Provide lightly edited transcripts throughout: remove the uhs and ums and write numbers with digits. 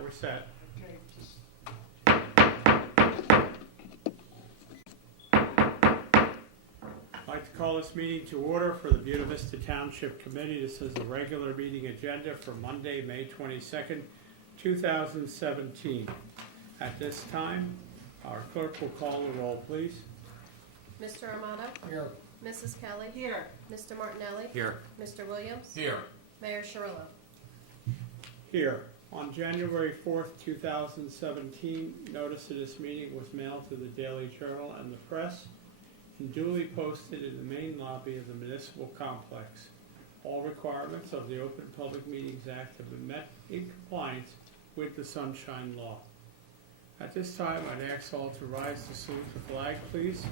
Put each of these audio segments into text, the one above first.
We're set. I'd like to call this meeting to order for the Buena Vista Township Committee. This is a regular meeting agenda for Monday, May 22nd, 2017. At this time, our clerk will call the roll, please. Mr. Armato? Here. Mrs. Kelly? Here. Mr. Martinelli? Here. Mr. Williams? Here. Mayor Cirillo? Here. On January 4th, 2017, notice of this meeting was mailed to the Daily Journal and the press and duly posted in the main lobby of the municipal complex. All requirements of the Open Public Meetings Act have been met in compliance with the Sunshine Law. At this time, I'd ask all to rise to salute the flag, please.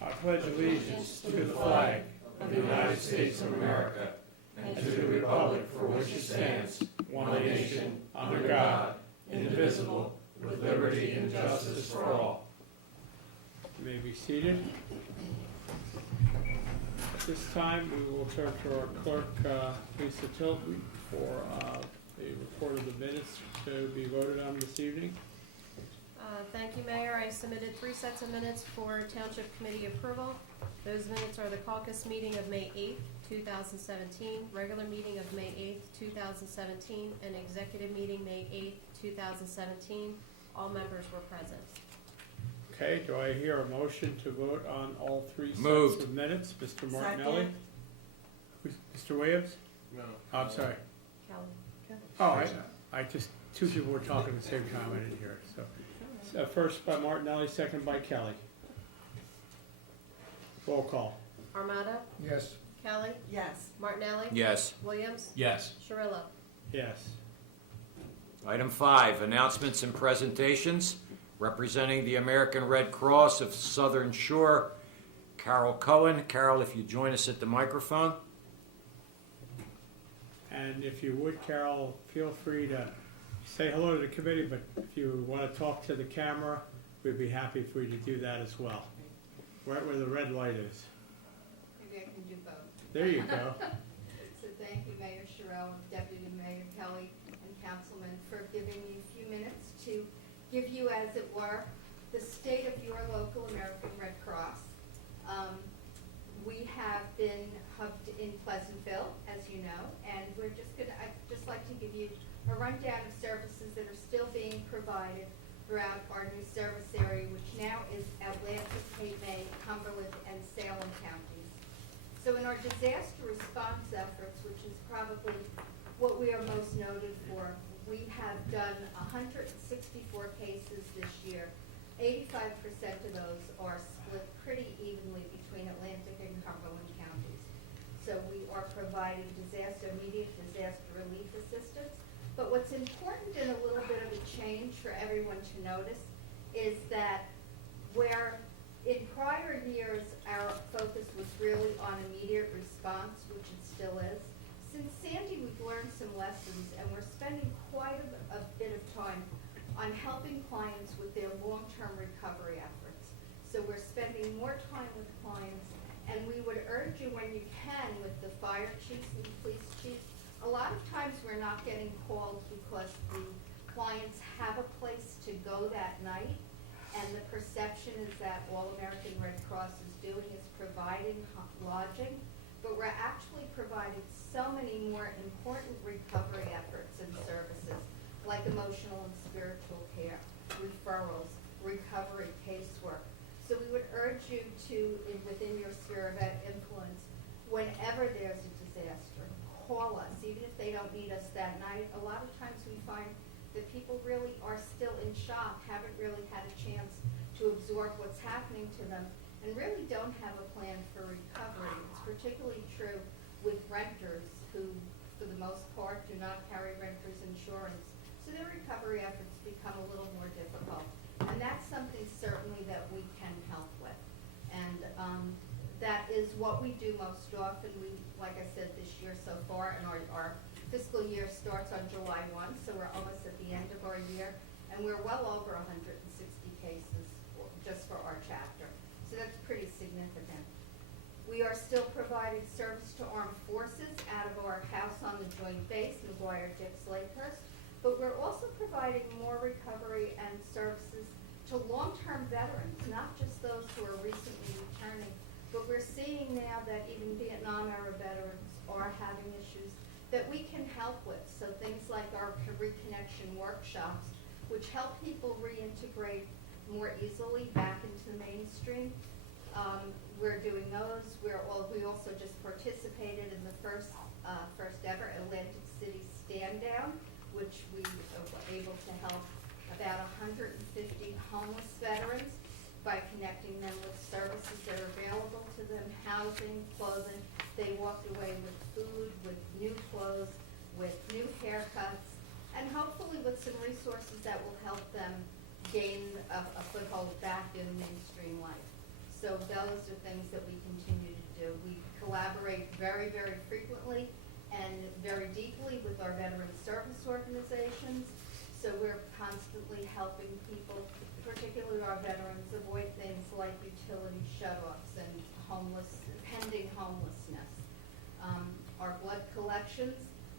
I pledge allegiance to the flag of the United States of America and to the republic for which it stands, one nation, under God, indivisible, with liberty and justice for all. You may be seated. At this time, we will turn to our clerk, Lisa Tilton, for the report of the minutes to be voted on this evening. Thank you, Mayor. I submitted 3 sets of minutes for Township Committee approval. Those minutes are the caucus meeting of May 8th, 2017, regular meeting of May 8th, 2017, and executive meeting May 8th, 2017. All members were present. Okay, do I hear a motion to vote on all 3 sets Moved. of minutes? Mr. Martinelli? Mr. Williams? No. Oh, I'm sorry. Kelly? Oh, I just, 2 people were talking at the same time, I didn't hear it, so. First by Martinelli, second by Kelly. Roll call. Armato? Yes. Kelly? Yes. Martinelli? Yes. Williams? Yes. Cirillo? Yes. Item 5, announcements and presentations. Representing the American Red Cross of Southern Shore, Carol Cohen. Carol, if you join us at the microphone. And if you would, Carol, feel free to say hello to the committee, but if you want to talk to the camera, we'd be happy for you to do that as well. Right where the red light is. Maybe I can do both. There you go. So thank you, Mayor Sherrill, Deputy Mayor Kelly, and Councilman for giving me a few minutes to give you, as it were, the state of your local American Red Cross. We have been hubbed in Pleasantville, as you know, and I'd just like to give you a rundown of services that are still being provided throughout our new service area, which now is Atlantic, Cape May, Cumberland, and Salem counties. So in our disaster response efforts, which is probably what we are most noted for, we have done 164 cases this year. 85% of those are split pretty evenly between Atlantic and Cumberland counties. So we are providing immediate disaster relief assistance. But what's important and a little bit of a change for everyone to notice is that where in prior years our focus was really on immediate response, which it still is, since Sandy we've learned some lessons and we're spending quite a bit of time on helping clients with their long-term recovery efforts. So we're spending more time with clients, and we would urge you when you can with the fire chiefs and police chiefs. A lot of times we're not getting called because the clients have a place to go that night, and the perception is that all American Red Cross is doing is providing lodging, but we're actually providing so many more important recovery efforts and services, like emotional and spiritual care, referrals, recovery casework. So we would urge you to, within your sphere of influence, whenever there's a disaster, call us, even if they don't need us that night. A lot of times we find that people really are still in shock, haven't really had a chance to absorb what's happening to them, and really don't have a plan for recovery. It's particularly true with renters who, for the most part, do not carry renter's insurance. So their recovery efforts become a little more difficult. And that's something certainly that we can help with. And that is what we do most often. We, like I said, this year so far, and our fiscal year starts on July 1, so we're almost at the end of our year, and we're well over 160 cases just for our chapter. So that's pretty significant. We are still providing service to armed forces out of our house on the Joint Base in Dwyer Dix Lakehurst, but we're also providing more recovery and services to long-term veterans, not just those who are recently returning, but we're seeing now that even Vietnam-era veterans are having issues that we can help with. So things like our reconnection workshops, which help people reintegrate more easily back into the mainstream. We're doing those. We also just participated in the first ever Atlantic City Stand Down, which we were able to help about 150 homeless veterans by connecting them with services that are available to them, housing, clothing. They walked away with food, with new clothes, with new haircuts, and hopefully with some resources that will help them gain a foothold back in mainstream life. So those are things that we continue to do. We collaborate very, very frequently and very deeply with our veteran service organizations. So we're constantly helping people, particularly our veterans, avoid things like utility shutoffs and pending homelessness. Our blood collections,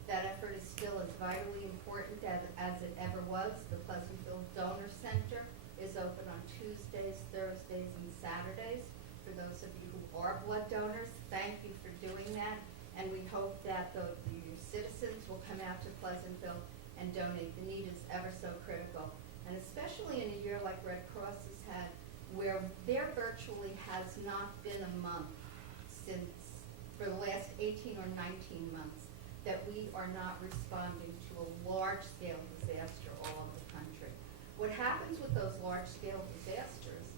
that effort is still as vitally important as it ever was. The Pleasantville Donor Center is open on Tuesdays, Thursdays, and Saturdays. For those of you who are blood donors, thank you for doing that. And we hope that your citizens will come out to Pleasantville and donate. The need is ever so critical. And especially in a year like Red Cross has had, where there virtually has not been a month for the last 18 or 19 months that we are not responding to a large-scale disaster all over the country. What happens with those large-scale disasters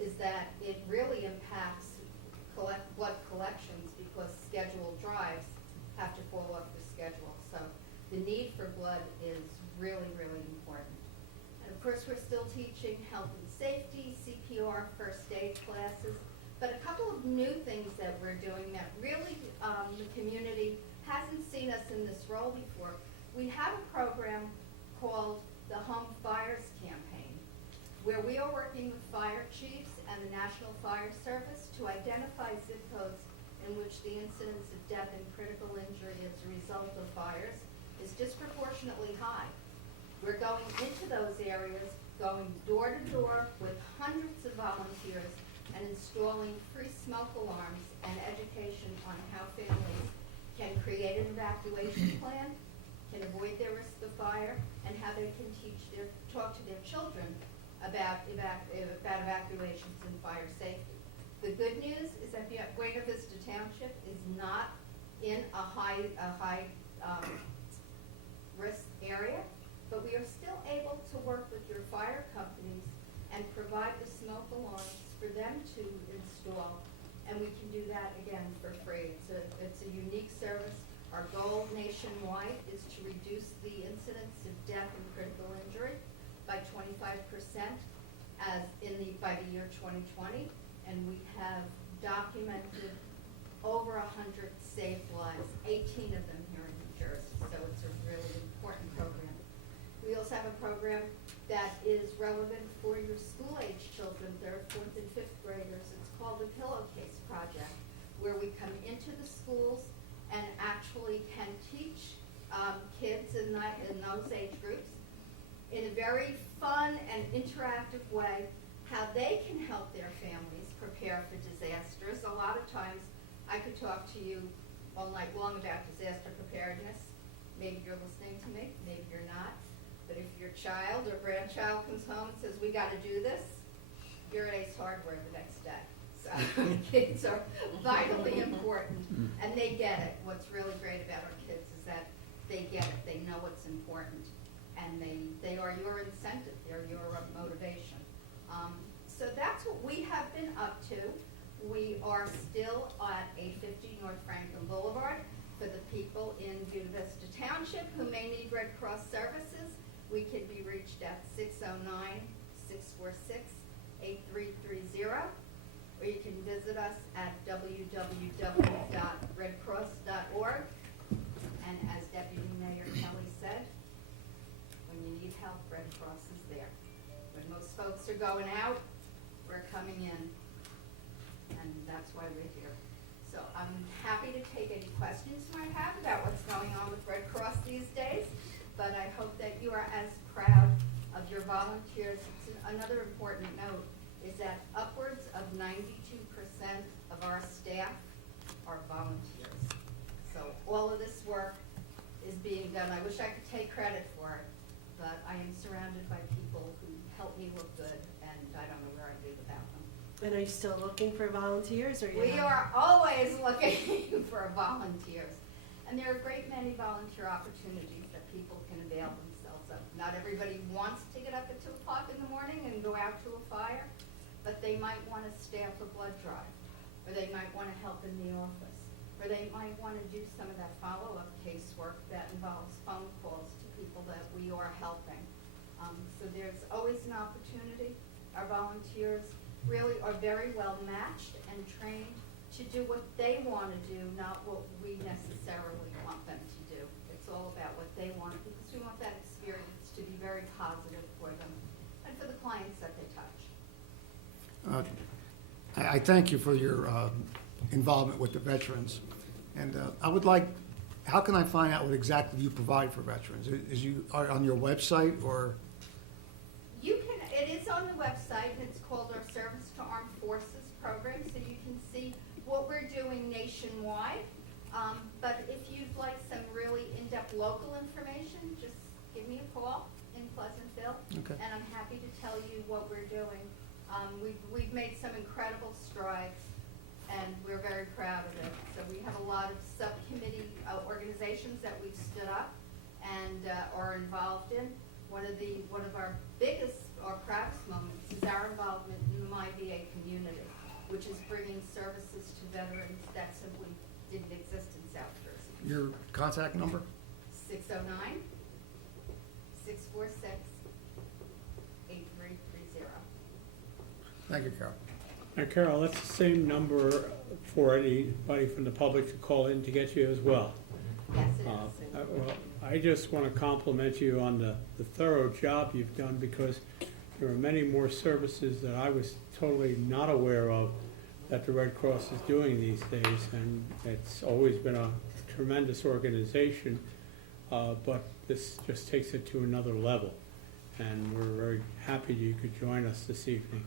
is that it really impacts blood collections because scheduled drives have to fall off the schedule. So the need for blood is really, really important. And of course, we're still teaching health and safety, CPR, first aid classes, but a couple of new things that we're doing that really the community hasn't seen us in this role before. We have a program called the Home Fires Campaign, where we are working with fire chiefs and the National Fire Service to identify zip codes in which the incidence of death and critical injury as a result of fires is disproportionately high. We're going into those areas, going door to door with hundreds of volunteers and installing free smoke alarms and education on how families can create an evacuation plan, can avoid their risk of fire, and how they can talk to their children about evacuations and fire safety. The good news is that Buena Vista Township is not in a high risk area, but we are still able to work with your fire companies and provide the smoke alarms for them to install, and we can do that again for free. It's a unique service. Our goal nationwide is to reduce the incidence of death and critical injury by 25% by the year 2020, and we have documented over 100 saved lives, 18 of them here in New Jersey, so it's a really important program. We also have a program that is relevant for your school-age children, 3rd, 4th, and 5th graders. It's called the Pillowcase Project, where we come into the schools and actually can teach kids in those age groups in a very fun and interactive way how they can help their families prepare for disasters. A lot of times I could talk to you all night long about disaster preparedness. Maybe you're listening to me, maybe you're not. But if your child or grandchild comes home and says, we got to do this, you're at Ace Hardware the next day. So kids are vitally important, and they get it. What's really great about our kids is that they get it. They know what's important, and they are your incentive. They're your motivation. So that's what we have been up to. We are still at 850 North Franklin Boulevard. For the people in Buena Vista Township who may need Red Cross services, we can be reached at 609-646-8330, or you can visit us at www.redcross.org. And as Deputy Mayor Kelly said, when you need help, Red Cross is there. When most folks are going out, we're coming in, and that's why we're here. So I'm happy to take any questions you might have about what's going on with Red Cross these days. but I hope that you are as proud of your volunteers. Another important note is that upwards of 92% of our staff are volunteers. So all of this work is being done. I wish I could take credit for it, but I am surrounded by people who help me look good, and I don't know where I'd be without them. And are you still looking for volunteers, or you We have- are always looking for volunteers. And there are a great many volunteer opportunities that people can avail themselves of. Not everybody wants to get up at 2 o'clock in the morning and go out to a fire, but they might want to staff a blood drive, or they might want to help in the office, or they might want to do some of that follow-up casework that involves phone calls to people that we are helping. So there's always an opportunity. Our volunteers really are very well matched and trained to do what they want to do, not what we necessarily want them to do. It's all about what they want, because we want that experience to be very positive for them and for the clients that they touch. I thank you for your involvement with the veterans. And I would like, how can I find out what exactly you provide for veterans? Is you are on your website, or? You can, it is on the website, and it's called our Service to Armed Forces program, so you can see what we're doing nationwide. But if you'd like some really in-depth local information, just give me a call in Pleasantville, Okay. and I'm happy to tell you what we're doing. We've made some incredible strides, and we're very proud of it. So we have a lot of subcommittee organizations that we've stood up and are involved in. One of our biggest or proudest moments is our involvement in the MyVA community, which is bringing services to veterans that simply didn't exist in South Jersey. Your contact number? 609-646-8330. Thank you, Carol. Now, Carol, that's the same number for anybody from the public to call in to get you as well. Yes, it is. Well, I just want to compliment you on the thorough job you've done, because there are many more services that I was totally not aware of that the Red Cross is doing these days, and it's always been a tremendous organization, but this just takes it to another level, and we're very happy you could join us this evening.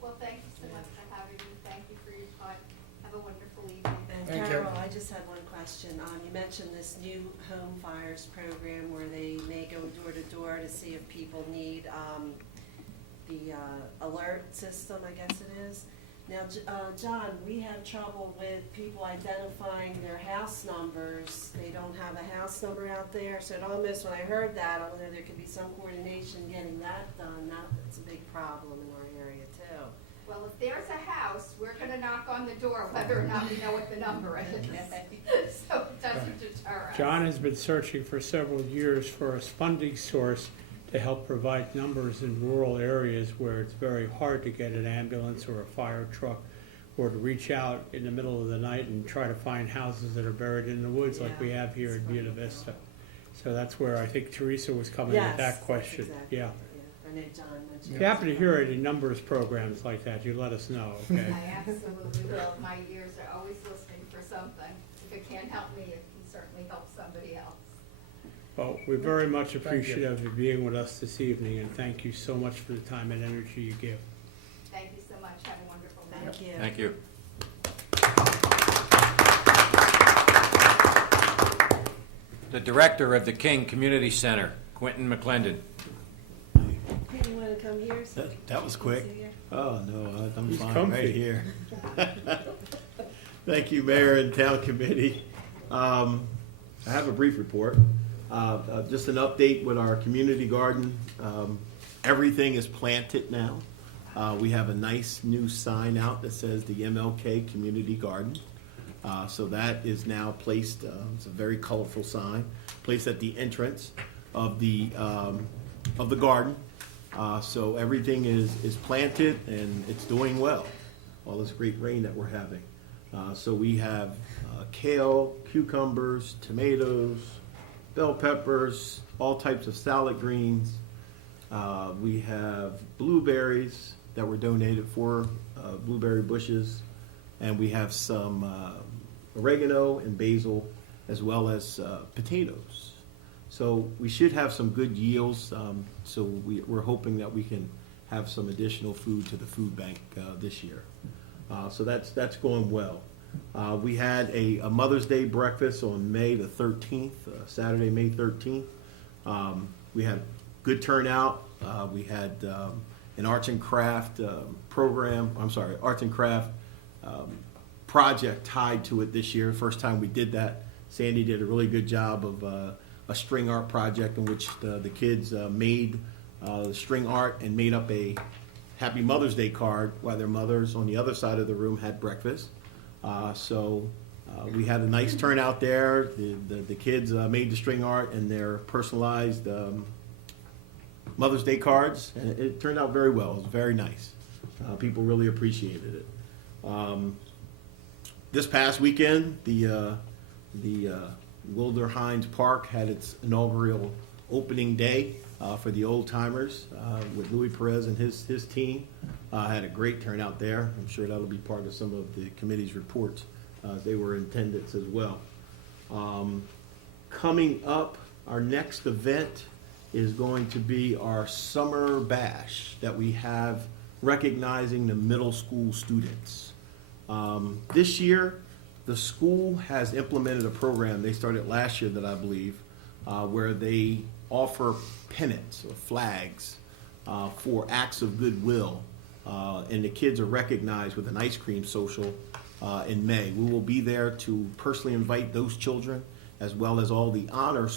Well, thank you so much for having me. Thank you for your time. Have a wonderful evening. And Thank you. Carol, I just had one question. You mentioned this new home fires program where they may go door to door to see if people need the alert system, I guess it is. Now, John, we have trouble with people identifying their house numbers. They don't have a house number out there, so it almost, when I heard that, I wonder there could be some coordination getting that done. That's a big problem in our area, too. Well, if there's a house, we're gonna knock on the door whether or not we know what the number is. So it doesn't deter us. John has been searching for several years for a funding source to help provide numbers in rural areas where it's very hard to get an ambulance or a fire truck, or to reach out in the middle of the night and try to find houses that are buried in the woods like we have here in Buena Vista. So that's where I think Teresa was coming with that question. Exactly. Yeah. I know John mentioned. If you happen to hear any numbers programs like that, you let us know, okay? I absolutely will. My ears are always listening for something. If it can't help me, it can certainly help somebody else. Well, we're very much appreciative of you being with us this evening, and thank you so much for the time and energy you give. Thank you so much. Have a wonderful night. Thank you. Thank you. The Director of the King Community Center, Quentin McClendon. Hey, you want to come here? So That was we can quick. see you? Oh, no, I'm He's fine comfy. right here. Thank you, Mayor and Town Committee. I have a brief report. Just an update with our community garden. Everything is planted now. We have a nice new sign out that says the MLK Community Garden. So that is now placed, it's a very colorful sign, placed at the entrance of the garden. So everything is planted and it's doing well, all this great rain that we're having. So we have kale, cucumbers, tomatoes, bell peppers, all types of salad greens. We have blueberries that were donated for, blueberry bushes. And we have some oregano and basil, as well as potatoes. So we should have some good yields. So we're hoping that we can have some additional food to the food bank this year. So that's going well. We had a Mother's Day breakfast on May the 13th, Saturday, May 13th. We had good turnout. We had an arts and craft arts and craft project tied to it this year. First time we did that. Sandy did a really good job of a string art project in which the kids made string art and made up a Happy Mother's Day card while their mothers on the other side of the room had breakfast. So we had a nice turnout there. The kids made the string art and their personalized Mother's Day cards, and it turned out very well. It was very nice. People really appreciated it. This past weekend, the Wilder Hines Park had its inaugural opening day for the old timers with Louis Perez and his team. Had a great turnout there. I'm sure that'll be part of some of the committee's reports. They were in attendance as well. Coming up, our next event is going to be our summer bash that we have recognizing the middle school students. This year, the school has implemented a program they started last year that I believe, where they offer pennants or flags for acts of goodwill, and the kids are recognized with an ice cream social in May. We will be there to personally invite those children as well as all the honor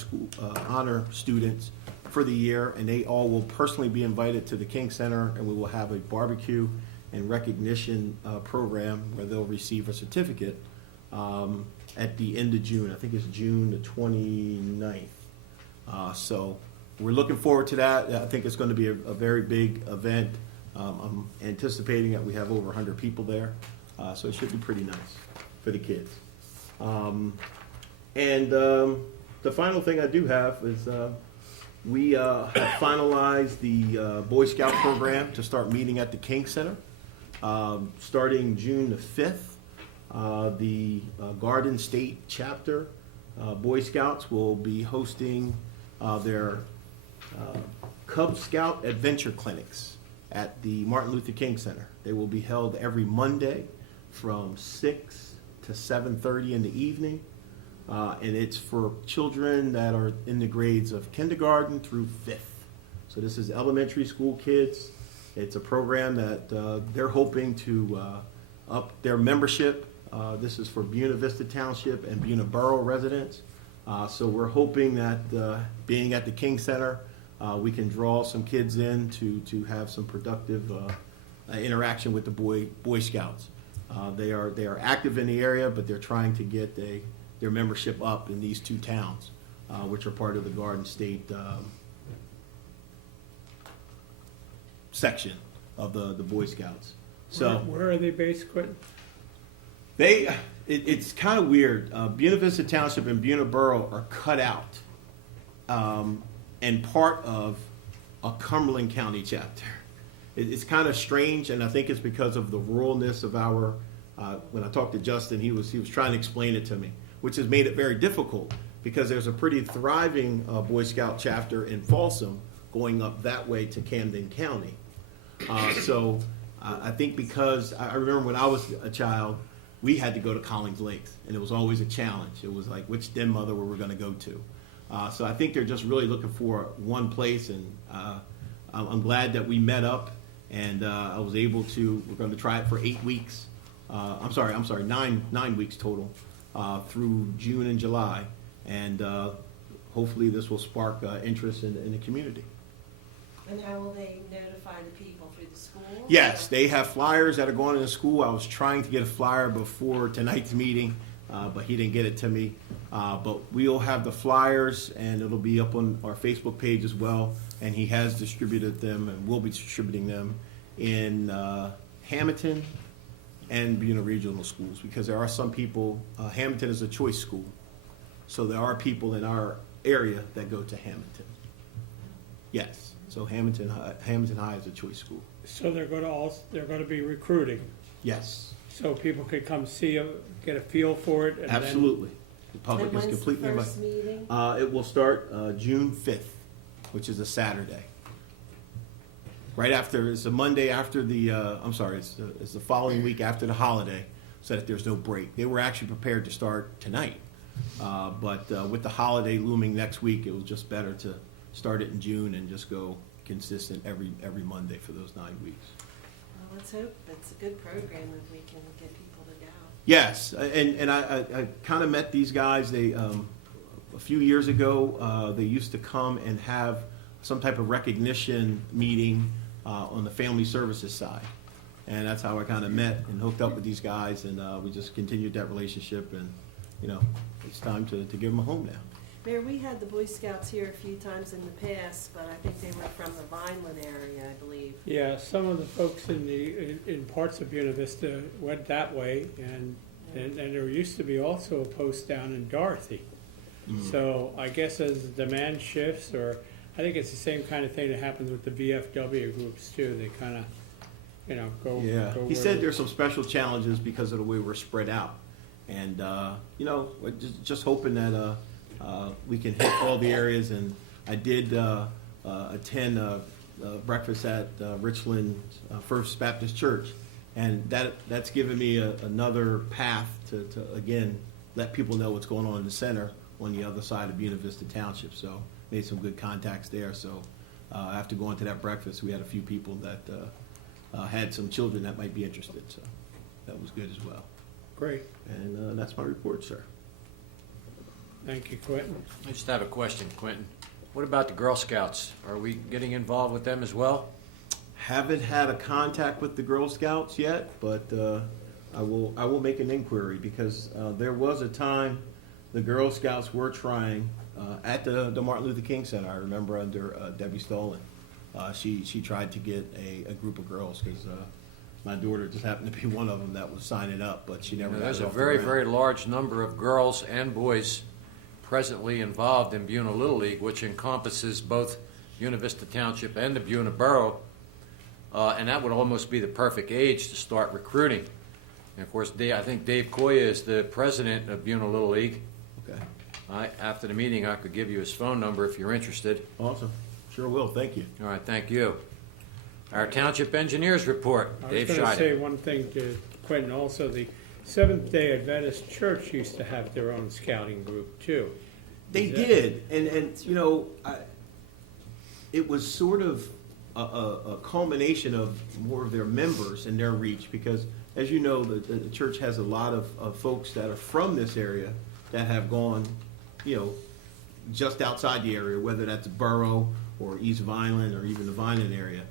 students for the year, and they all will personally be invited to the King Center, and we will have a barbecue and recognition program where they'll receive a certificate at the end of June. I think it's June the 29th. So we're looking forward to that. I think it's going to be a very big event. I'm anticipating that we have over 100 people there, so it should be pretty nice for the kids. The final thing I do have is we have finalized the Boy Scout program to start meeting at the King Center. Starting June the 5th, the Garden State Chapter Boy Scouts will be hosting their Cub Scout Adventure Clinics at the Martin Luther King Center. They will be held every Monday from 6 to 7:30 in the evening. And it's for children that are in the grades of kindergarten through 5th. So this is elementary school kids. It's a program that they're hoping to up their membership. This is for Buena Vista Township and Buena Borough residents. So we're hoping that being at the King Center, we can draw some kids in to have some productive interaction with the Boy Scouts. They are active in the area, but they're trying to get their membership up in these two towns, which are part of the Garden State section of the Boy Scouts. So Where are they based, Quentin? It's kind of weird. Buena Vista Township and Buena Borough are cut out and part of a Cumberland County chapter. It's kind of strange, and I think it's because of the ruralness of our. When I talked to Justin, he was trying to explain it to me, which has made it very difficult because there's a pretty thriving Boy Scout chapter in Folsom going up that way to Camden County. So I think because I remember when I was a child, we had to go to Collins Lakes, and it was always a challenge. It was like which den mother we were going to go to. So I think they're just really looking for one place, and I'm glad that we met up, and I was able to. We're going to try it for 8 weeks. I'm sorry, 9 weeks total through June and July, and hopefully this will spark interest in the community. And how will they notify the people through the school? Yes, they have flyers that are going to the school. I was trying to get a flyer before tonight's meeting, but he didn't get it to me. But we'll have the flyers, and it'll be up on our Facebook page as well. And he has distributed them, and will be distributing them in Hamilton and Buena Regional Schools, because there are some people. Hamilton is a choice school, so there are people in our area that go to Hamilton. Yes. So Hamilton High is a choice school. So they're going to be recruiting, Yes, so people could come see them, get a feel for it. And absolutely. The public And is when's the completely first meeting? It will start June 5th, which is a Saturday. Right after, it's a Monday after the, it's the following week after the holiday, so that there's no break. They were actually prepared to start tonight, but with the holiday looming next week, it was just better to start it in June and just go consistent every Monday for those 9 weeks. Well, let's hope it's a good program if we can get people to go. Yes, and I kind of met these guys. They a few years ago they used to come and have some type of recognition meeting on the family services side, and that's how I kind of met and hooked up with these guys, and we just continued that relationship. And it's time to give them a home now. Mayor, we had the Boy Scouts here a few times in the past, but I think they were from the Vineland area, I believe. Yeah, some of the folks in parts of Buena Vista went that way, and there used to be also a post down in Dorothy. So I guess as the demand shifts, or I think it's the same kind of thing that happens with the VFW groups too. They kind of, go. Yeah, go he where said the- there's some special challenges because of the way we're spread out, and we're just hoping that we can hit all the areas. And I did attend breakfast at Richland First Baptist Church, and that's given me another path to again let people know what's going on in the center on the other side of Buena Vista Township. So made some good contacts there. So after going to that breakfast, we had a few people that had some children that might be interested. So that was good as well. Great, And that's my report, sir. thank you, Quentin. I just have a question, Quentin. What about the Girl Scouts? Are we getting involved with them as well? Haven't had a contact with the Girl Scouts yet, but I will make an inquiry, because there was a time the Girl Scouts were trying at the Martin Luther King Center. I remember under Debbie Stolen, she tried to get a group of girls, because my daughter just happened to be one of them that was signing up, but she never got There's it a off the very, ground. very large number of girls and boys presently involved in Buena Little League, which encompasses both Buena Vista Township and the Buena Borough. And that would almost be the perfect age to start recruiting. And of course, I think Dave Koya is the president of Buena Little League. Okay, After the meeting, I could give you his phone number if you're interested. awesome. Sure will. Thank you. All right, thank you. Our Township Engineers Report, I was Dave going to say Scheidel. one thing to Quentin also. The Seventh-day Adventist Church used to have their own scouting group too. They Is that- did, and it was sort of a culmination of more of their members and their reach, because, as you know, the church has a lot of folks that are from this area that have gone, just outside the area, whether that's Borough or East Vineland or even the Vineland area.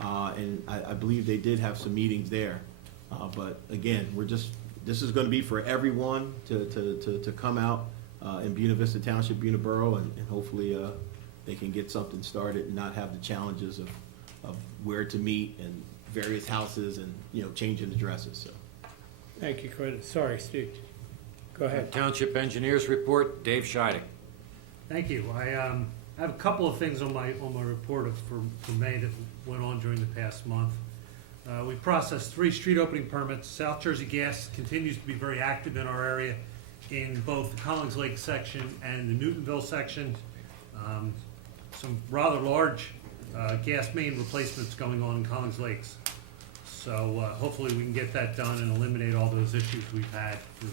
And I believe they did have some meetings there. But again, this is going to be for everyone to come out in Buena Vista Township, Buena Borough, and hopefully they can get something started and not have the challenges of where to meet and various houses and, changing addresses. So. Thank you, Quentin. Sorry, Steve. Go Our ahead. Township Engineers Report, Dave Scheidel. Thank you. I have a couple of things on my report for May that went on during the past month. We processed 3 street opening permits. South Jersey Gas continues to be very active in our area in both the Collins Lake section and the Newtonville section. Some rather large gas main replacements going on in Collins Lakes. So hopefully we can get that done and eliminate all those issues we've had for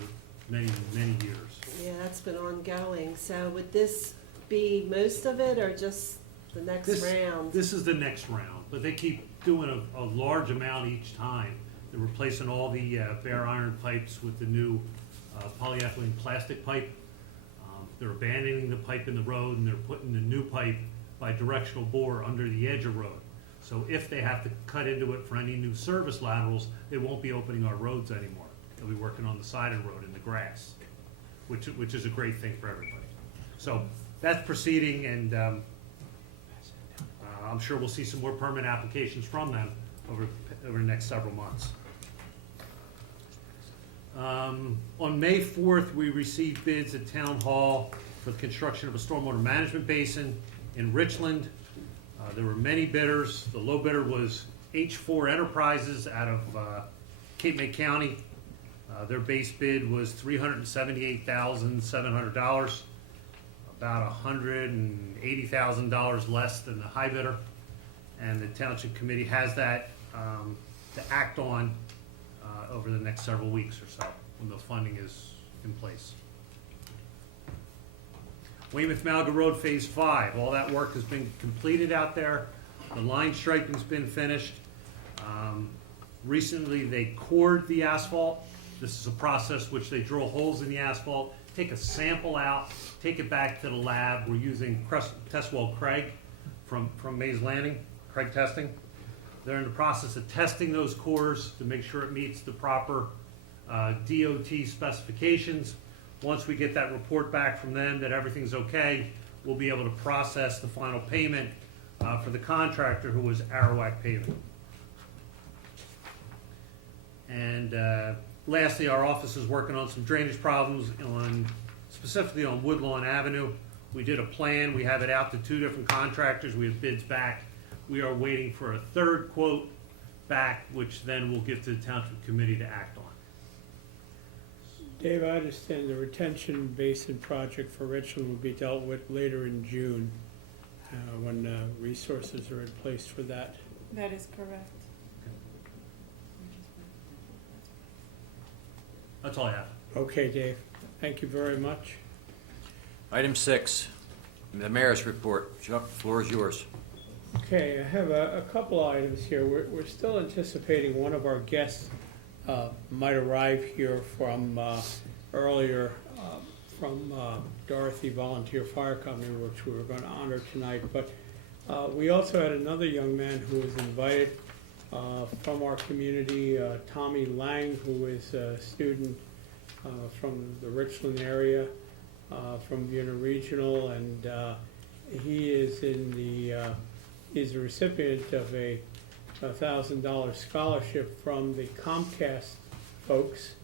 many, many years. Yeah, that's been ongoing. So would this be most of it, or just the next round? This is the next round, but they keep doing a large amount each time. They're replacing all the bare iron pipes with the new polyethylene plastic pipe. They're abandoning the pipe in the road, and they're putting the new pipe by directional bore under the edge of road. So if they have to cut into it for any new service laterals, they won't be opening our roads anymore. They'll be working on the side of the road in the grass, which is a great thing for everybody. So that's proceeding, and I'm sure we'll see some more permit applications from them over the next several months. On May 4th, we received bids at Town Hall for the construction of a stormwater management basin in Richland. There were many bidders. The low bidder was H4 Enterprises out of Cape May County. Their base bid was $378,700, about $180,000 less than the high bidder. And the Township Committee has that to act on over the next several weeks or so, when the funding is in place. Weymouth Malga Road Phase 5, all that work has been completed out there. The line striping's been finished. Recently, they cored the asphalt. This is a process which they drill holes in the asphalt, take a sample out, take it back to the lab. We're using Testwell Craig from Mays Landing, Craig Testing. They're in the process of testing those cores to make sure it meets the proper DOT specifications. Once we get that report back from them that everything's okay, we'll be able to process the final payment for the contractor, who was Arawak Paving. And lastly, our office is working on some drainage problems specifically on Woodlawn Avenue. We did a plan. We have it out to 2 different contractors. We have bids back. We are waiting for a third quote back, which then we'll give to the Township Committee to act on. Dave, I understand the retention basin project for Richland will be dealt with later in June, when resources are in place for that. That is correct. That's all I have. Okay, Dave, thank you very much. Item 6, the mayor's report. Chuck, the floor is yours. Okay, I have a couple items here. We're still anticipating one of our guests might arrive here from earlier from Dorothy Volunteer Fire Company, which we were going to honor tonight. But we also had another young man who was invited from our community, Tommy Lang, who is a student from the Richland area, from Buena Regional, and he is is a recipient of a $1,000 scholarship from the Comcast folks,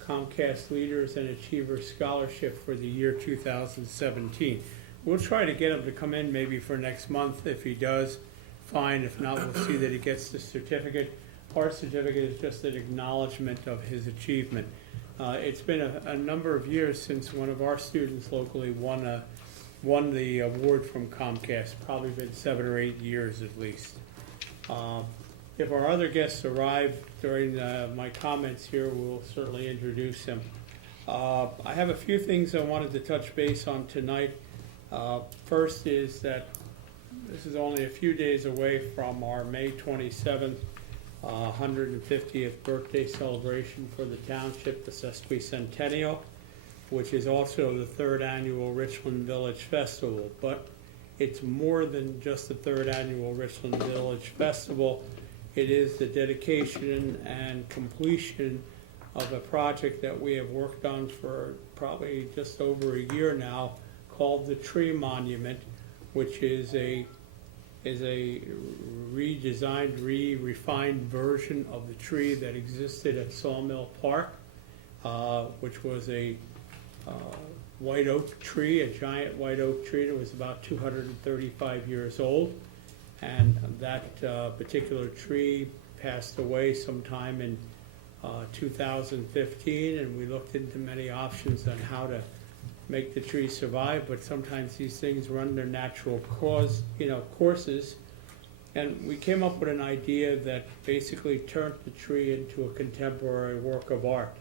Comcast Leaders and Achievers Scholarship for the year 2017. We'll try to get him to come in maybe for next month. If he does, fine. If not, we'll see that he gets the certificate. Our certificate is just an acknowledgement of his achievement. It's been a number of years since one of our students locally won the award from Comcast. Probably been 7 or 8 years at least. If our other guests arrive during my comments here, we'll certainly introduce him. I have a few things I wanted to touch base on tonight. First is that this is only a few days away from our May 27th 150th birthday celebration for the township, the sesquicentennial, which is also the 3rd annual Richland Village Festival. But it's more than just the 3rd annual Richland Village Festival. It is the dedication and completion of a project that we have worked on for probably just over a year now, called the Tree Monument, which is a redesigned, refined version of the tree that existed at Sawmill Park, which was a white oak tree, a giant white oak tree that was about 235 years old. And that particular tree passed away sometime in 2015, and we looked into many options on how to make the tree survive, but sometimes these things run their natural courses. And we came up with an idea that basically turned the tree into a contemporary work of art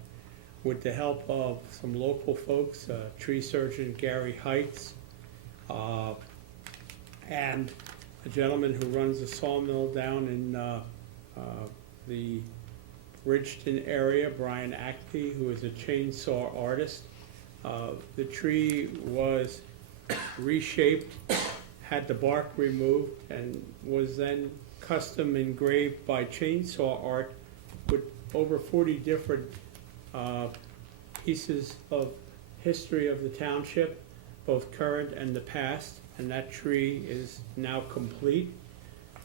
with the help of some local folks, tree surgeon Gary Heights, and a gentleman who runs a sawmill down in the Bridgeton area, Brian Ackley, who is a chainsaw artist. The tree was reshaped, had the bark removed, and was then custom engraved by chainsaw art with over 40 different pieces of history of the township, both current and the past, and that tree is now complete.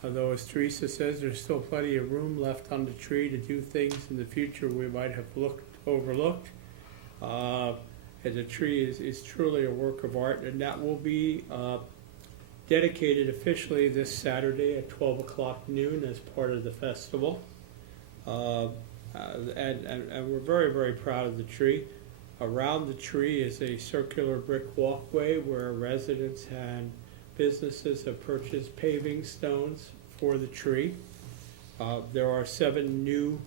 Although, as Teresa says, there's still plenty of room left on the tree to do things in the future we might have overlooked. And the tree is truly a work of art, and that will be dedicated officially this Saturday at 12 o'clock noon as part of the festival. and we're very, very proud of the tree. Around the tree is a circular brick walkway where residents and businesses have purchased paving stones for the tree. There are 7 new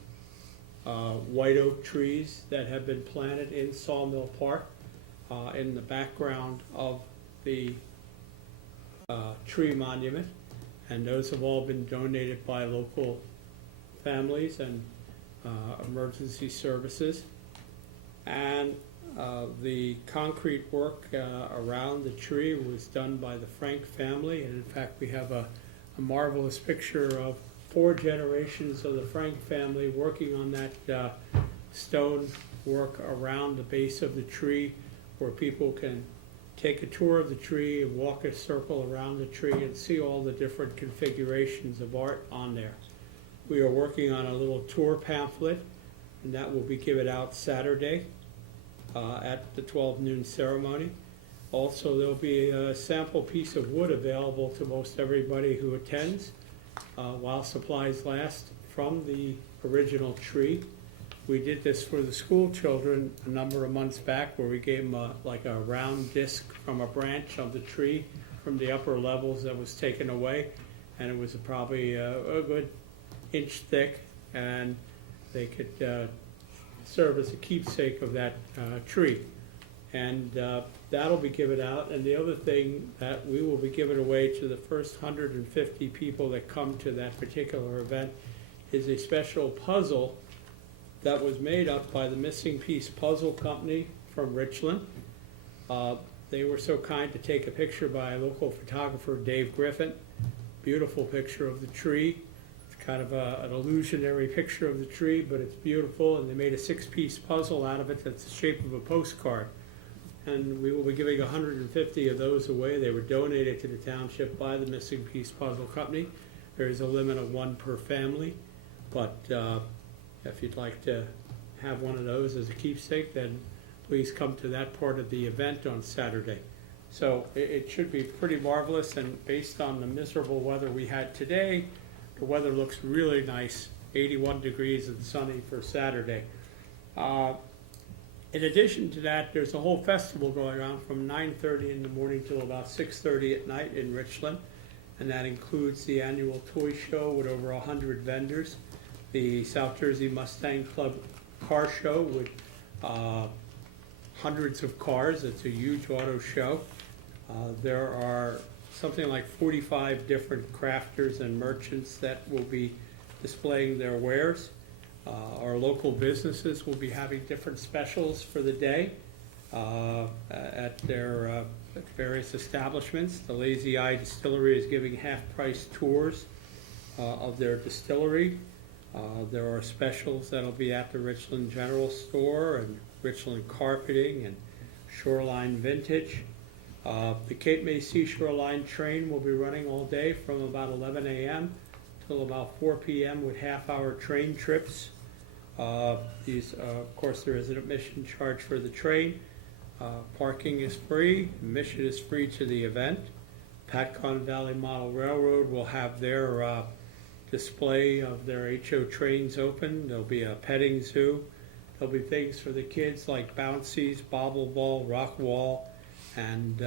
white oak trees that have been planted in Sawmill Park in the background of the tree monument, and those have all been donated by local families and emergency services. And the concrete work around the tree was done by the Frank family, and in fact we have a marvelous picture of 4 generations of the Frank family working on that stone work around the base of the tree, where people can take a tour of the tree and walk a circle around the tree and see all the different configurations of art on there. We are working on a little tour pamphlet, and that will be given out Saturday at the 12 noon ceremony. Also, there'll be a sample piece of wood available to most everybody who attends while supplies last from the original tree. We did this for the school children a number of months back, where we gave them like a round disc from a branch of the tree from the upper levels that was taken away, and it was probably a good inch thick, and they could serve as a keepsake of that tree. And that'll be given out. And the other thing that we will be giving away to the first 150 people that come to that particular event is a special puzzle that was made up by the Missing Piece Puzzle Company from Richland. They were so kind to take a picture by a local photographer, Dave Griffin. Beautiful picture of the tree. It's kind of an illusionary picture of the tree, but it's beautiful, and they made a 6-piece puzzle out of it that's the shape of a postcard. And we will be giving 150 of those away. They were donated to the township by the Missing Piece Puzzle Company. There is a limit of 1 per family, but if you'd like to have one of those as a keepsake, then please come to that part of the event on Saturday. So it should be pretty marvelous, and based on the miserable weather we had today, the weather looks really nice, 81 degrees and sunny for Saturday. In addition to that, there's a whole festival going on from 9:30 in the morning till about 6:30 at night in Richland, and that includes the annual toy show with over 100 vendors, the South Jersey Mustang Club car show with hundreds of cars. It's a huge auto show. There are something like 45 different crafters and merchants that will be displaying their wares. Our local businesses will be having different specials for the day at their various establishments. The Lazy Eye Distillery is giving half-price tours of their distillery. There are specials that'll be at the Richland General Store and Richland Carpeting and Shoreline Vintage. The Cape May Seashore Line train will be running all day from about 11 a.m. till about 4 p.m. with half-hour train trips. Of course, there is an admission charge for the train. Parking is free. Admission is free to the event. Patcon Valley Model Railroad will have their display of their HO trains open. There'll be a petting zoo. There'll be things for the kids like bouncies, bobble ball, rock wall, and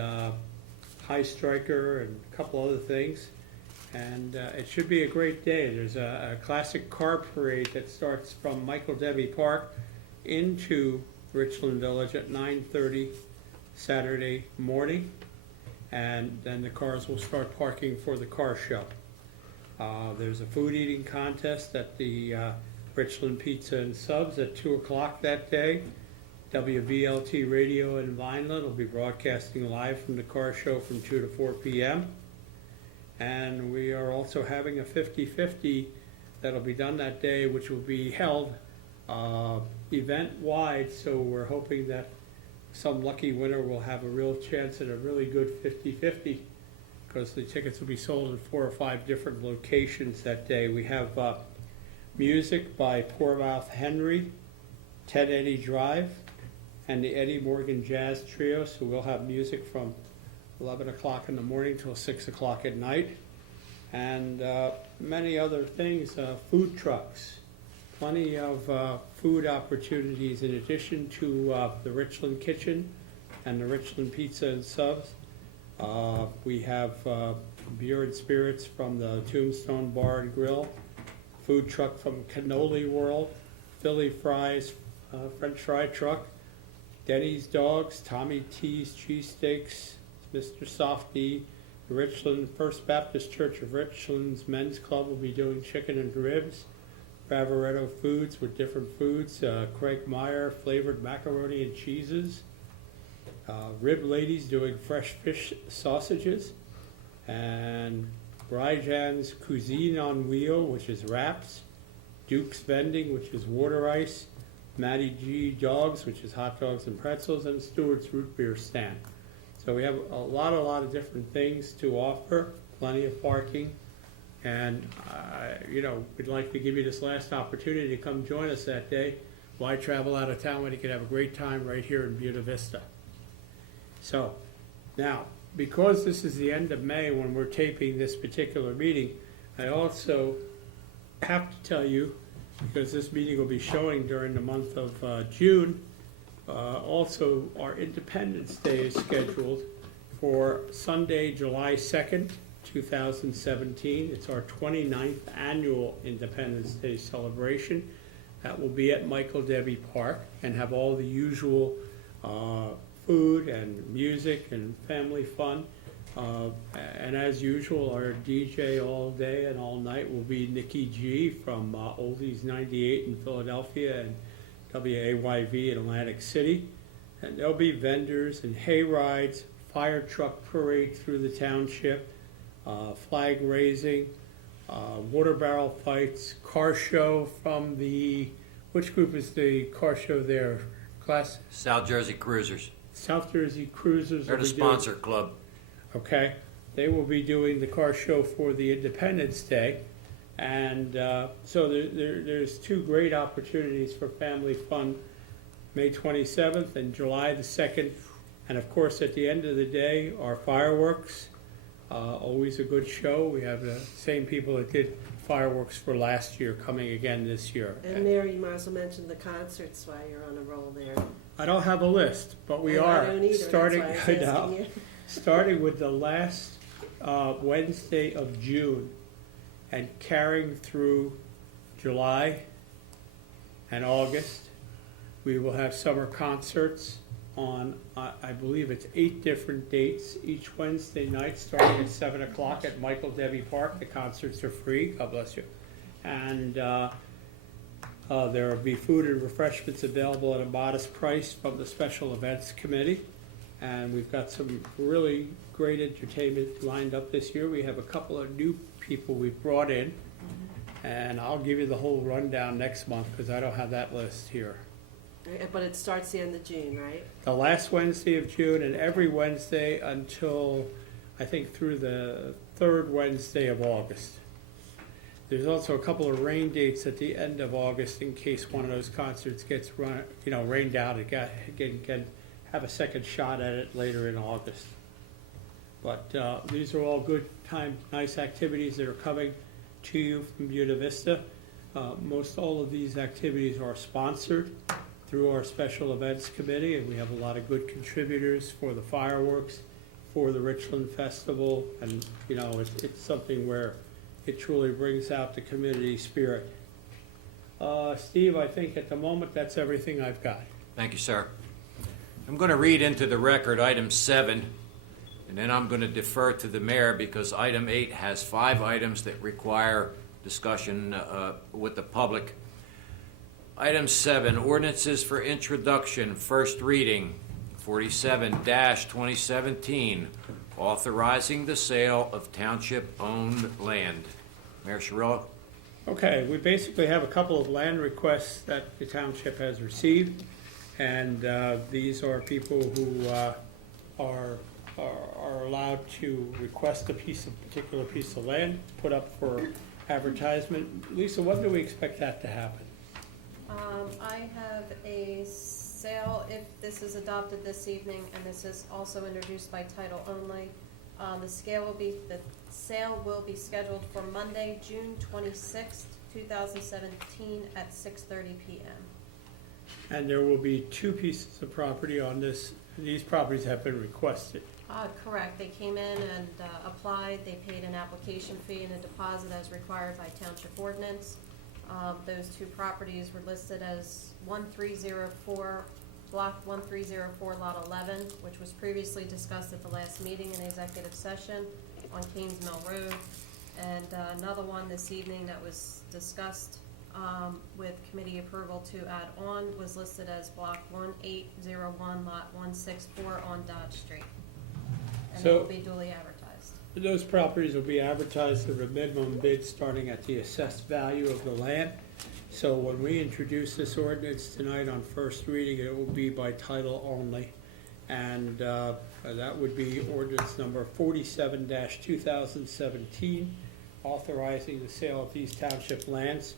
high striker, and a couple other things. And it should be a great day. There's a classic car parade that starts from Michael Debbie Park into Richland Village at 9:30 Saturday morning, and then the cars will start parking for the car show. There's a food eating contest at the Richland Pizza and Subs at 2 o'clock that day. WVLT Radio in Vineland will be broadcasting live from the car show from 2 to 4 p.m. And we are also having a 50-50 that'll be done that day, which will be held event-wide. So we're hoping that some lucky winner will have a real chance at a really good 50-50, because the tickets will be sold in 4 or 5 different locations that day. We have music by Poormouth Henry, Ted Eddie Drive, and the Eddie Morgan Jazz Trio. So we'll have music from 11 o'clock in the morning till 6 o'clock at night. And many other things, food trucks. plenty of food opportunities in addition to the Richland Kitchen and the Richland Pizza and Subs. We have beer and spirits from the Tombstone Bar and Grill, food truck from Cannoli World, Philly Fries, French fry truck, Denny's Dogs, Tommy T's Cheesesteaks, Mr. Softy, the Richland First Baptist Church of Richland's Men's Club will be doing chicken and ribs. Favoretto Foods with different foods, Craig Meyer flavored macaroni and cheeses. Rib Ladies doing fresh fish sausages. And Bryjan's Cuisine on Wheel, which is wraps. Duke's Vending, which is water ice. Matty G Dogs, which is hot dogs and pretzels. And Stewart's Root Beer Stand. So we have a lot of different things to offer, plenty of parking. And, we'd like to give you this last opportunity to come join us that day. Why travel out of town when you can have a great time right here in Buena Vista? So, now, because this is the end of May when we're taping this particular meeting, I also have to tell you, because this meeting will be showing during the month of June, also our Independence Day is scheduled for Sunday, July 2nd, 2017. It's our 29th annual Independence Day celebration. That will be at Michael Debbie Park and have all the usual food and music and family fun. And as usual, our DJ all day and all night will be Nikki G from Oldies 98 in Philadelphia and WAYV in Atlantic City. And there'll be vendors and hay rides, fire truck parade through the township, flag raising, water barrel fights, car show from the, which group is the car show there? Class? South Jersey Cruisers. South Jersey Cruisers. They're the sponsor club. Okay. They will be doing the car show for the Independence Day. And so there's two great opportunities for family fun, May 27th and July the 2nd. And of course, at the end of the day, our fireworks, always a good show. We have the same people that did fireworks for last year coming again this year. And Mary, you might also mention the concerts while you're on a roll there. I don't have a list, but we And I are don't either, starting, that's why I was asking you. starting with the last Wednesday of June and carrying through July and August. We will have summer concerts on, I believe it's 8 different dates each Wednesday night, starting at 7 o'clock at Michael Debbie Park. The concerts are free, God bless you. And there will be food and refreshments available at a modest price from the Special Events Committee. And we've got some really great entertainment lined up this year. We have a couple of new people we've brought in. And I'll give you the whole rundown next month because I don't have that list here. But it starts the end of June, right? The last Wednesday of June and every Wednesday until, I think, through the 3rd Wednesday of August. There's also a couple of rain dates at the end of August in case one of those concerts gets rained out. It can have a second shot at it later in August. But these are all good time, nice activities that are coming to you from Buena Vista. Most all of these activities are sponsored through our Special Events Committee, and we have a lot of good contributors for the fireworks, for the Richland Festival, and it's something where it truly brings out the community spirit. Steve, I think at the moment that's everything I've got. Thank you, sir. I'm going to read into the record item 7, and then I'm going to defer to the mayor because item 8 has 5 items that require discussion with the public. Item 7, ordinances for introduction, first reading, 47-2017, authorizing the sale of township-owned land. Mayor Scirillo? Okay, we basically have a couple of land requests that the township has received, and these are people who are allowed to request a particular piece of land, put up for advertisement. Lisa, when do we expect that to happen? I have a sale, if this is adopted this evening, and this is also introduced by title only. The sale will be scheduled for Monday, June 26th, 2017 at 6:30 PM. And there will be two pieces of property on this. These properties have been requested. Correct. They came in and applied. They paid an application fee and a deposit as required by township ordinance. Those two properties were listed as 1304, block 1304, lot 11, which was previously discussed at the last meeting in executive session on Kings Mill Road. And another one this evening that was discussed with committee approval to add on was listed as block 1801, lot 164 on Dodge Street. And it So- will be duly advertised. Those properties will be advertised at a minimum bid starting at the assessed value of the land. So when we introduce this ordinance tonight on first reading, it will be by title only. And that would be ordinance number 47-2017, authorizing the sale of these township lands.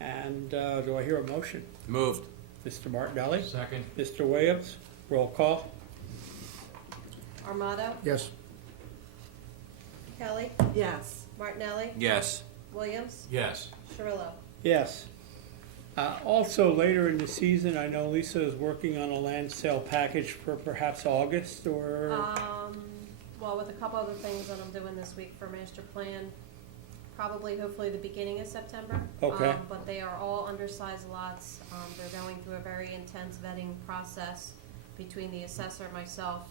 And do I hear a motion? Moved. Mr. Martinelli? Second. Mr. Williams? Roll call. Armato? Yes. Kelly? Yes. Martinelli? Yes. Williams? Yes. Cirillo? Yes. Also, later in the season, I know Lisa is working on a land sale package for perhaps August or, Well, with a couple other things that I'm doing this week for master plan, probably hopefully the beginning of September. Okay. But they are all undersized lots. They're going through a very intense vetting process between the assessor, myself,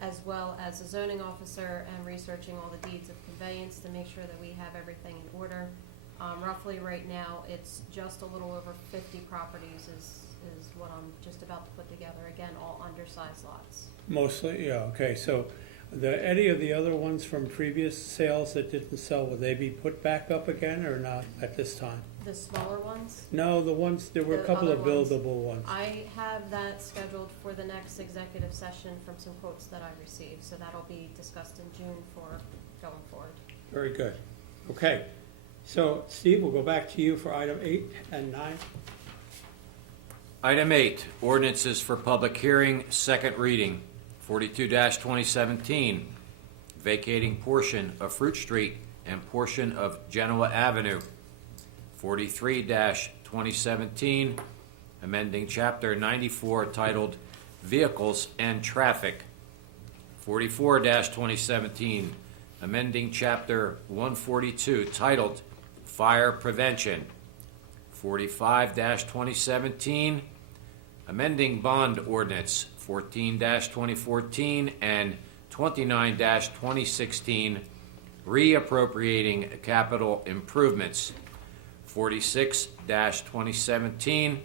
as well as the zoning officer, and researching all the deeds of conveyance to make sure that we have everything in order. Roughly right now, it's just a little over 50 properties is what I'm just about to put together. Again, all undersized lots. mostly, yeah, okay, so any of the other ones from previous sales that didn't sell, will they be put back up again or not at this time? The smaller ones, No, there were a The couple of other ones? buildable ones. I have that scheduled for the next executive session from some quotes that I received, so that'll be discussed in June for going forward. Very good. Okay, so Steve, we'll go back to you for item 8 and 9. Item 8, ordinances for public hearing, second reading, 42-2017, vacating portion of Fruit Street and portion of Genoa Avenue. 43-2017, amending Chapter 94 titled Vehicles and Traffic. 44-2017, amending Chapter 142 titled Fire Prevention. 45-2017, amending bond ordinance 14-2014 and 29-2016, reappropriating capital improvements. 46-2017,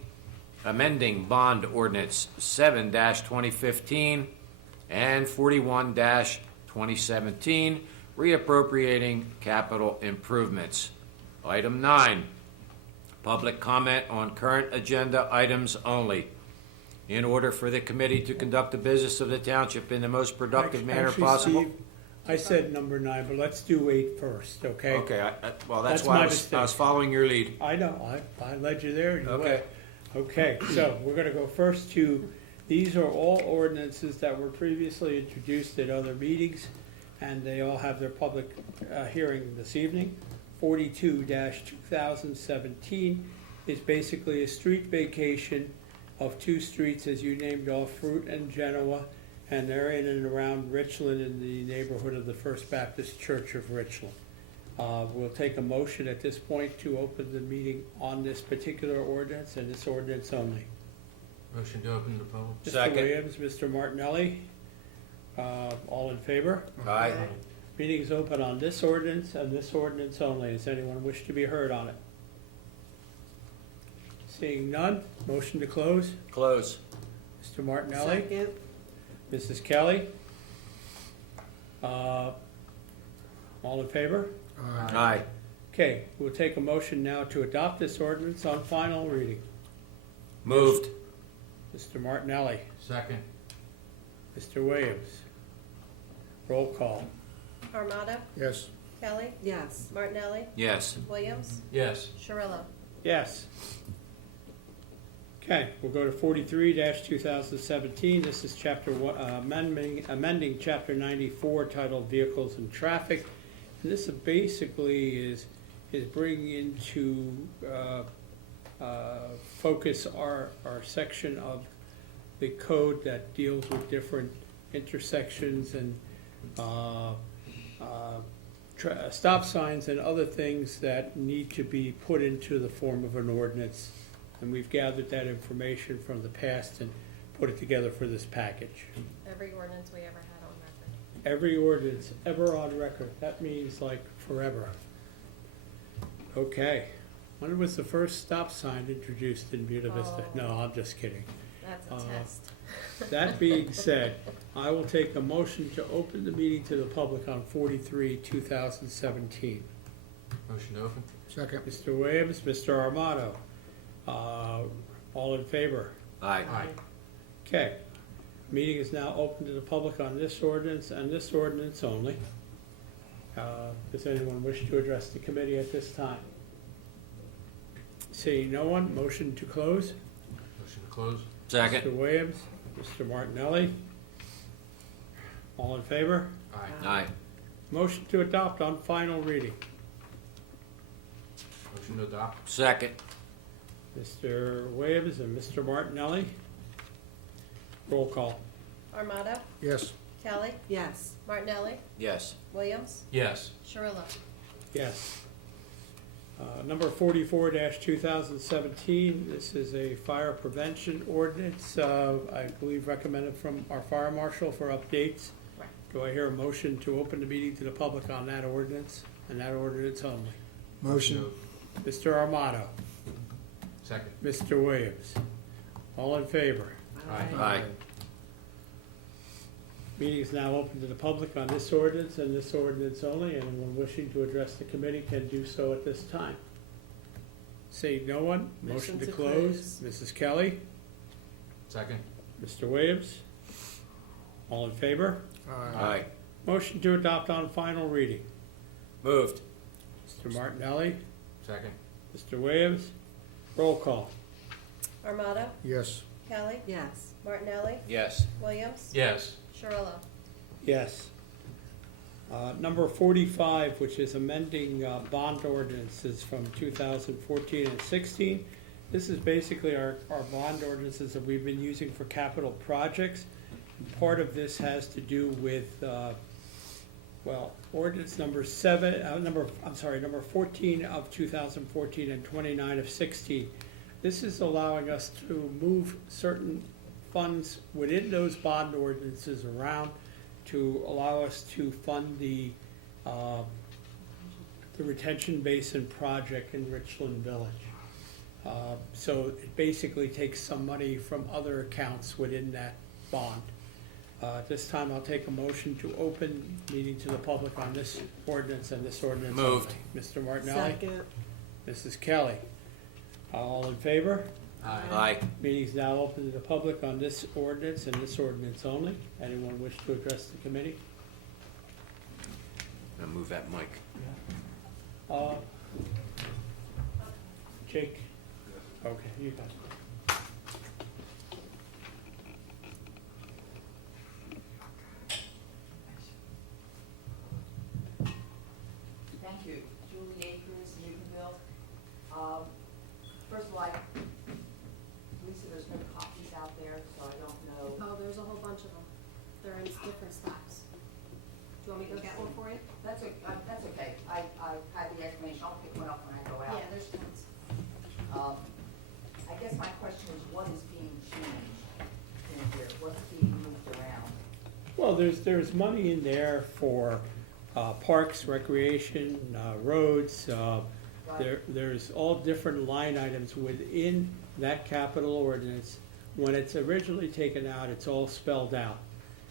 amending bond ordinance 7-2015 and 41-2017, reappropriating capital improvements. Item 9, public comment on current agenda items only. In order for the committee to conduct the business of the township in the most productive manner Actually, possible. Steve, I said number 9, but let's do 8 first, okay? Okay, well, that's That's why my I was mistake. following your lead. I know, I led you there, and you Okay. went. Okay, so we're gonna go first to, these are all ordinances that were previously introduced at other meetings, and they all have their public hearing this evening. 42-2017 is basically a street vacation of 2 streets, as you named off, Fruit and Genoa, and they're in and around Richland in the neighborhood of the First Baptist Church of Richland. We'll take a motion at this point to open the meeting on this particular ordinance and this ordinance only. Motion to open the public. Mr. Second. Williams, Mr. Martinelli, all in favor? Aye. Meeting's open on this ordinance and this ordinance only. Does anyone wish to be heard on it? Seeing none, motion to close. Close. Mr. Martinelli, Second. Mrs. Kelly. All in favor? Aye. Okay, we'll take a motion now to adopt this ordinance on final reading. Moved. Mr. Martinelli, Second. Mr. Williams. Roll call. Armato? Yes. Kelly? Yes. Martinelli? Yes. Williams? Yes. Cirillo? Yes. Okay, we'll go to 43-2017. This is chapter one, amending chapter 94 titled Vehicles and Traffic. And this basically is is bringing into focus our section of the code that deals with different intersections and stop signs and other things that need to be put into the form of an ordinance. And we've gathered that information from the past and put it together for this package. Every ordinance we ever had on record. Every ordinance ever on record, that means like forever. Okay, when was the first stop sign introduced in Buena Vista? Oh. No, I'm just kidding. That's a test. That being said, I will take a motion to open the meeting to the public on 43/2017. Motion to open? Second. Mr. Williams, Mr. Armato, all in favor? Aye. Okay, meeting is now open to the public on this ordinance and this ordinance only. Does anyone wish to address the committee at this time? Seeing no one, motion to close. Motion to close? Second. Mr. Williams, Mr. Martinelli, all in favor? Aye. Aye. Motion to adopt on final reading. Motion to adopt? Second. Mr. Williams and Mr. Martinelli. Roll call. Armato, Yes. Kelly, Yes. Martinelli, Yes. Williams, Yes. Shirillo. Yes. Number 44/2017, this is a fire prevention ordinance, I believe recommended from our fire marshal for updates. Right. Do I hear a motion to open the meeting to the public on that ordinance and that ordinance only? Motion. Mr. Armato, Second? Mr. Williams, all in favor? Aye. Meeting is now open to the public on this ordinance and this ordinance only. Anyone wishing to address the committee can do so at this time. Seeing no one, motion to close. Mrs. Kelly, Second? Mr. Williams, all in favor? Aye. Motion to adopt on final reading. Moved. Mr. Martinelli, Second? Mr. Williams, roll call. Armato, Yes. Kelly, Yes. Martinelli, Yes. Williams, Yes. Shirillo. Yes. Number 45, which is amending bond ordinances from 2014 and 16. This is basically our bond ordinances that we've been using for capital projects. Part of this has to do with, ordinance number 14 of 2014 and 29 of 16. This is allowing us to move certain funds within those bond ordinances around to allow us to fund the retention basin project in Richland Village. So it basically takes some money from other accounts within that bond. This time I'll take a motion to open meeting to the public on this ordinance and this ordinance. Moved. only. Mr. Martinelli? Second. Mrs. Kelly? All in favor? Aye. Meeting is now open to the public on this ordinance and this ordinance only. Anyone wish to address the committee? Now move that mic. Jake? Okay, you got it. Thank you. Julie Akers, Newtonville. First of all, Lisa, there's no copies out there, so I don't know. Oh, there's a whole bunch of them. They're in different stocks. Do you want me to go get one for you? That's okay. I had the explanation. I'll pick one up when I go out. Yeah, there's tons. I guess my question is, what is being changed in here? What's being moved around? Well, there's money in there for parks, recreation, roads. There's all different line items within that capital ordinance. When it's originally taken out, it's all spelled out.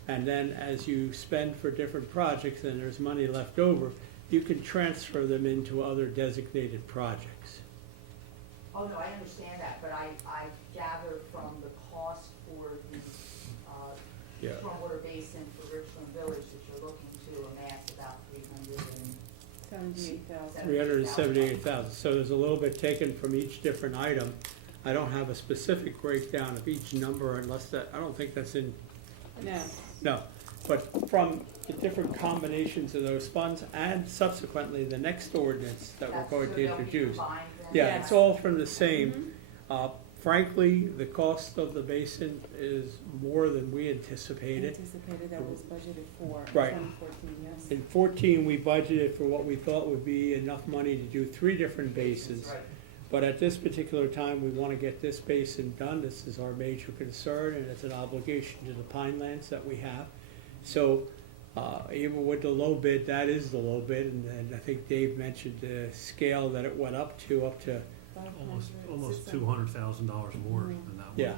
And then as you spend for different projects and there's money left over, you can transfer them into other designated projects. Oh, no, I understand that, but I gather from the cost for the Yeah. stormwater basin for Richland Village that you're looking to amass about $378,000. 378,000, so there's a little bit taken from each different item. I don't have a specific breakdown of each number unless that, I don't think that's in, No. no. But from the different combinations of those funds and subsequently the next ordinance that we're going to introduce. Yeah, it's all from the same. Frankly, the cost of the basin is more than we anticipated. That was budgeted for. Right. 2014, yes. In 14, we budgeted for what we thought would be enough money to do 3 different basins. Right. But at this particular time, we want to get this basin done. This is our major concern, and it's an obligation to the pinelands that we have. So even with the low bid, that is the low bid, and I think Dave mentioned the scale that it went up to Almost $200,000 more than that one. yeah.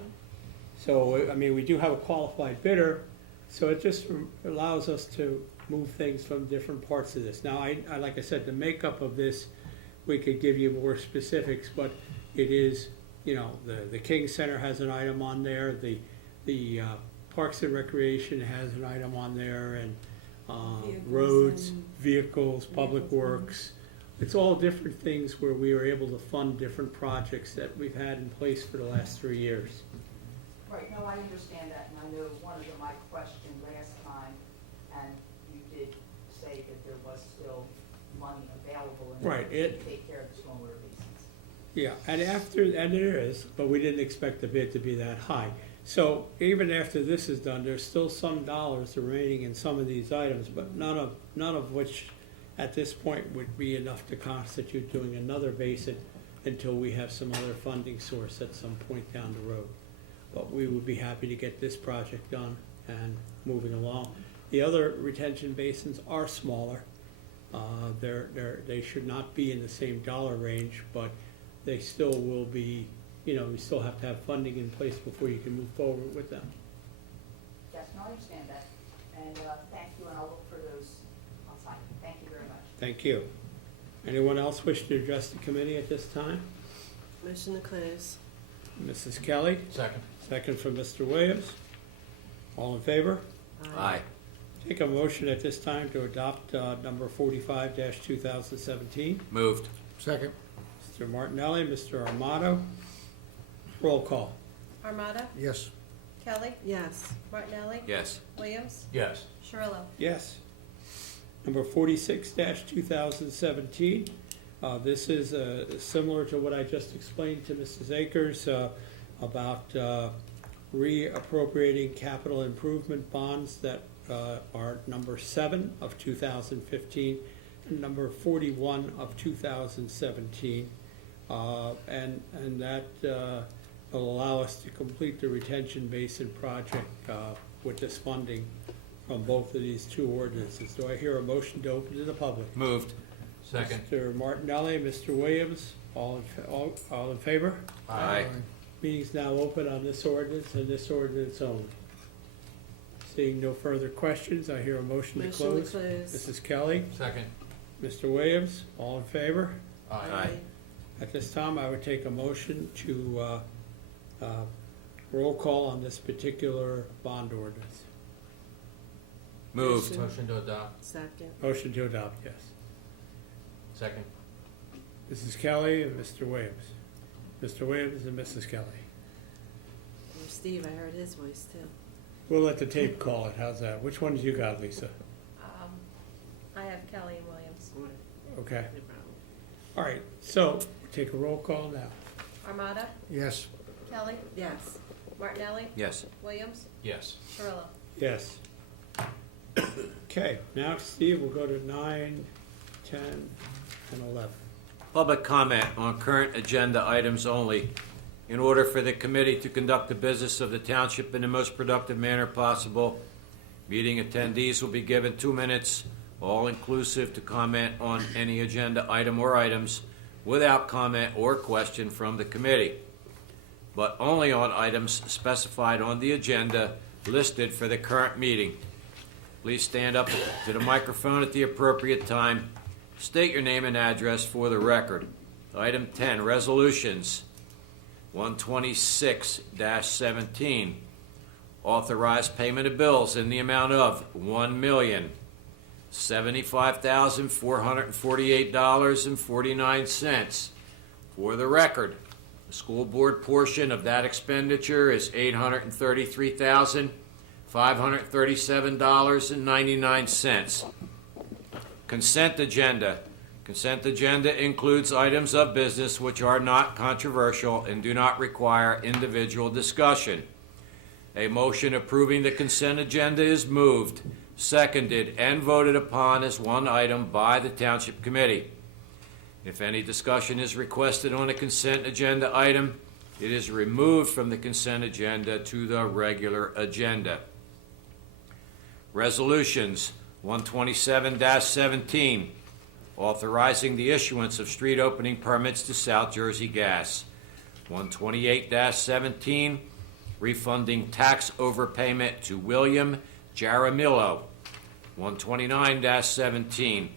So, I mean, we do have a qualified bidder, so it just allows us to move things from different parts of this. Now, I like I said, the makeup of this, we could give you more specifics, but it is, you know, the King Center has an item on there, the Parks and Recreation has an item on there, and roads, and vehicles, public vehicles, works. It's all different things where we are able to fund different projects that we've had in place for the last 3 years. Right, no, I understand that, and I know one of my question last time, and you did say that there was still money available in Right, order to take care of the stormwater basins. Yeah, and there is, but we didn't expect the bid to be that high. So even after this is done, there's still some dollars remaining in some of these items, but none of which at this point would be enough to constitute doing another basin until we have some other funding source at some point down the road. But we would be happy to get this project done and moving along. The other retention basins are smaller. They should not be in the same dollar range, but they still will be, you know, we still have to have funding in place before you can move forward with them. Yes, no, I understand that, and thank you, and I'll look for those outside. Thank you very much. Thank you. Anyone else wish to address the committee at this time? Motion to close. Mrs. Kelly, Second. second from Mr. Williams. All in favor? Aye. Take a motion at this time to adopt number 45-2017. Moved. Second. Mr. Martinelli, Mr. Armato. Roll call. Armada, Yes. Kelly, Yes. Martinelli, Yes. Williams, Yes. Cirillo. Yes. Number 46-2017. This is similar to what I just explained to Mrs. Akers about reappropriating capital improvement bonds that are number 7 of 2015 and number 41 of 2017. And that will allow us to complete the retention basin project with this funding from both of these 2 ordinances. Do I hear a motion to open to the public? Moved. Second. Mr. Martinelli, Mr. Williams, all in favor? Aye. Meeting's now open on this ordinance and this ordinance only. Seeing no further questions, I hear a motion to Motion to close. close. Mrs. Kelly, Second. Mr. Williams, all in favor? Aye. At this time, I would take a motion to roll call on this particular bond ordinance. Moved. Motion to adopt. Second. Motion to adopt, yes. Second. Mrs. Kelly and Mr. Williams. Mr. Williams and Mrs. Kelly. Or Steve, I heard his voice too. We'll let the tape call it, how's that? Which ones you got, Lisa? I have Kelly and Williams. Okay, all right, so take a roll call now. Armada, Yes. Kelly, Yes. Martinelli, Yes. Williams, Yes. Cirillo. Yes. Okay, now Steve, we'll go to 9, 10, and 11. Public comment on current agenda items only. In order for the committee to conduct the business of the township in the most productive manner possible, meeting attendees will be given 2 minutes, all inclusive, to comment on any agenda item or items without comment or question from the committee, but only on items specified on the agenda listed for the current meeting. Please stand up to the microphone at the appropriate time. State your name and address for the record. Item 10, resolutions. 126-17. Authorize payment of bills in the amount of $1,075,448.49. For the record, the school board portion of that expenditure is $833,500. $537.99. Consent agenda. Consent agenda includes items of business which are not controversial and do not require individual discussion. A motion approving the consent agenda is moved, seconded, and voted upon as one item by the Township Committee. If any discussion is requested on a consent agenda item, it is removed from the consent agenda to the regular agenda. Resolutions 127-17, authorizing the issuance of street opening permits to South Jersey Gas. 128-17, refunding tax overpayment to William Jaramillo. 129-17,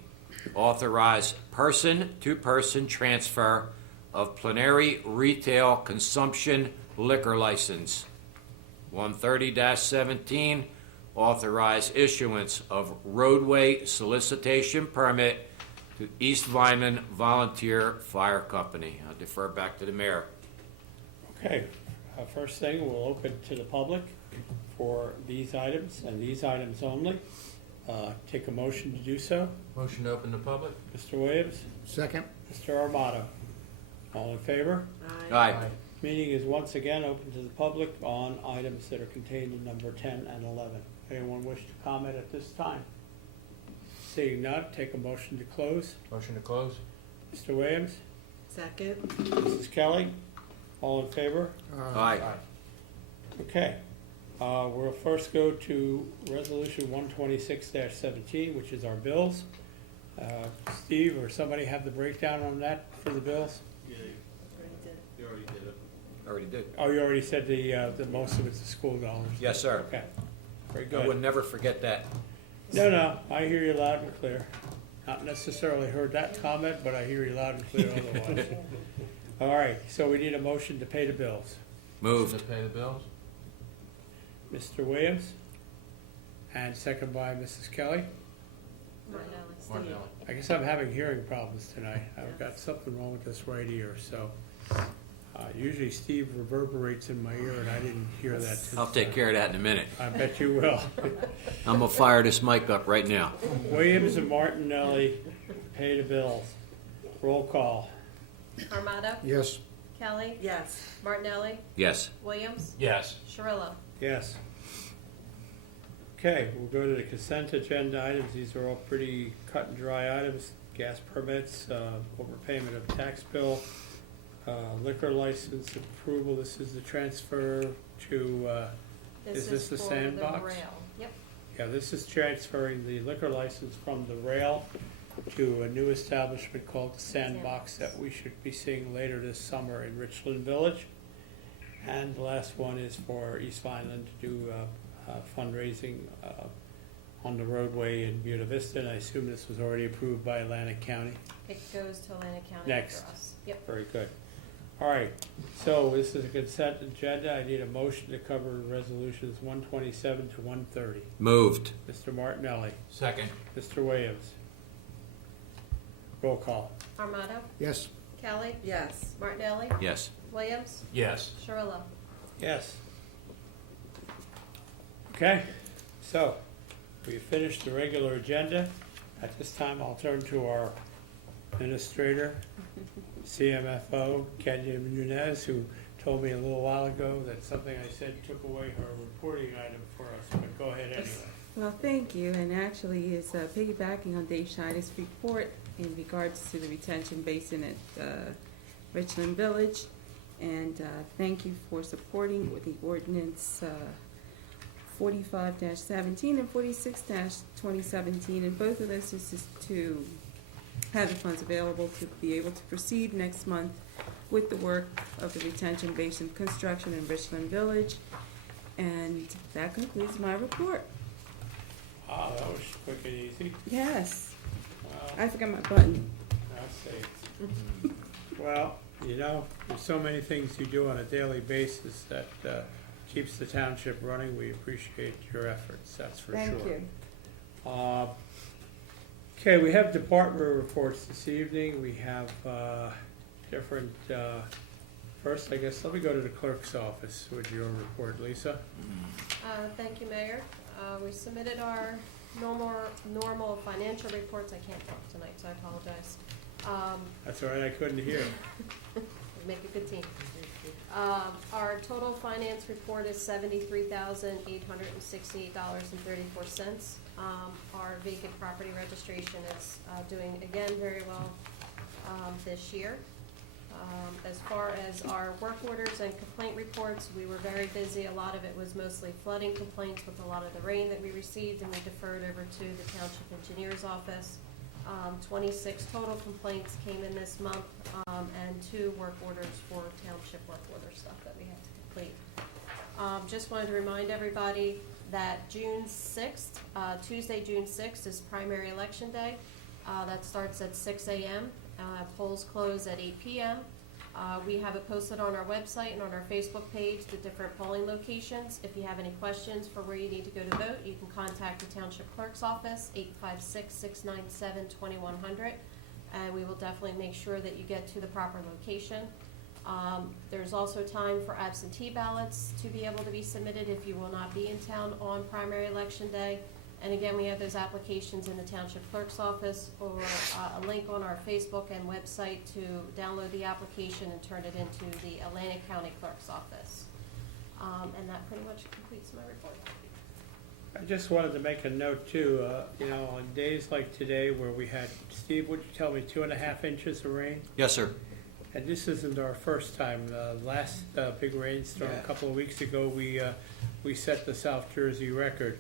authorize person-to-person transfer of plenary retail consumption liquor license. 130-17, authorize issuance of roadway solicitation permit to East Vineland Volunteer Fire Company. I'll defer back to the mayor. Okay, first thing, we'll open to the public for these items and these items only. Take a motion to do so. Motion to open the public? Mr. Williams, Second? Mr. Armato. All in favor? Aye. Meeting is once again open to the public on items that are contained in number 10 and 11. Anyone wish to comment at this time? Seeing none, take a motion to close. Motion to close? Mr. Williams, Second. Mrs. Kelly, all in favor? Aye. Okay. We'll first go to Resolution 126-17, which is our bills. Steve or somebody have the breakdown on that for the bills? Yeah, you already did it. Already did. Oh, you already said the most of it's the school dollars. Yes, sir. Okay, very I good. would never forget that. No, I hear you loud and clear. Not necessarily heard that comment, but I hear you loud and clear otherwise. All right, so we need a motion to pay the bills. Moved. To pay the bills? Mr. Williams, and second by Mrs. Kelly. Martinelli. I guess I'm having hearing problems tonight. I've got something wrong with this right ear, so. Usually Steve reverberates in my ear, and I didn't hear that. I'll take care of that in a minute. I bet you will. I'm gonna fire this mic up right now. Williams and Martinelli pay the bills. Roll call. Armato? Yes. Kelly? Yes. Martinelli? Yes. Williams? Yes. Shirillo? Yes. Okay, we'll go to the consent agenda items. These are all pretty cut and dry items. Gas permits, overpayment of tax bill, liquor license approval. This is the transfer to, Is this the for sandbox? rail. Yep. yeah, this is transferring the liquor license from the rail to a new establishment called the Sandbox that we should be seeing later this summer in Richland Village. And the last one is for East Vineland to do fundraising on the roadway in Buena Vista, and I assume this was already approved by Atlantic County. It goes to Atlantic County Next. for us. Yep. Very good. All right, so this is a consent agenda. I need a motion to cover resolutions 127 to 130. Moved. Mr. Martinelli, Second? Mr. Williams. Roll call. Armato? Yes. Kelly? Yes. Martinelli? Yes. Williams? Yes. Shirillo? Yes. Okay, so we finished the regular agenda. At this time, I'll turn to our administrator, CMFO, Kenya Munez, who told me a little while ago that something I said took away her reporting item for us, but go ahead anyway. Well, thank you, and actually is piggybacking on Dave Scheider's report in regards to the retention basin at Richland Village. And thank you for supporting with the ordinance 45-17 and 46-2017. And both of those is just to have the funds available to be able to proceed next month with the work of the retention basin construction in Richland Village. And that concludes my report. Ah, that was quick and easy. Yes, Well, I forgot my button. I'll see. Well, you know, there's so many things you do on a daily basis that keeps the township running. We appreciate your efforts, that's for sure. Thank you. Okay, we have department reports this evening. We have different First, I guess, let me go to the clerk's office with your report, Lisa. Thank you, Mayor. We submitted our normal financial reports. I can't talk tonight, so I apologize. That's all right, I couldn't hear. We make a good team. Our total finance report is $73,868.34. Our vacant property registration is doing, again, very well this year. As far as our work orders and complaint reports, we were very busy. A lot of it was mostly flooding complaints with a lot of the rain that we received, and we deferred over to the Township Engineer's Office. 26 total complaints came in this month, and 2 work orders for Township work order stuff that we had to complete. Just wanted to remind everybody that June 6th, Tuesday, June 6th is primary election day. That starts at 6 a.m. Polls close at 8 p.m. We have it posted on our website and on our Facebook page, the different polling locations. If you have any questions for where you need to go to vote, you can contact the Township Clerk's Office, 856-697-2100, and we will definitely make sure that you get to the proper location. There's also time for absentee ballots to be able to be submitted if you will not be in town on primary election day. And again, we have those applications in the Township Clerk's Office, or a link on our Facebook and website to download the application and turn it into the Atlantic County Clerk's Office. And that pretty much completes my report. I just wanted to make a note too, on days like today where we had, Steve, would you tell me, 2.5 inches of rain? Yes, sir. And this isn't our first time. Last big rainstorm a couple of weeks ago, we set the South Jersey record.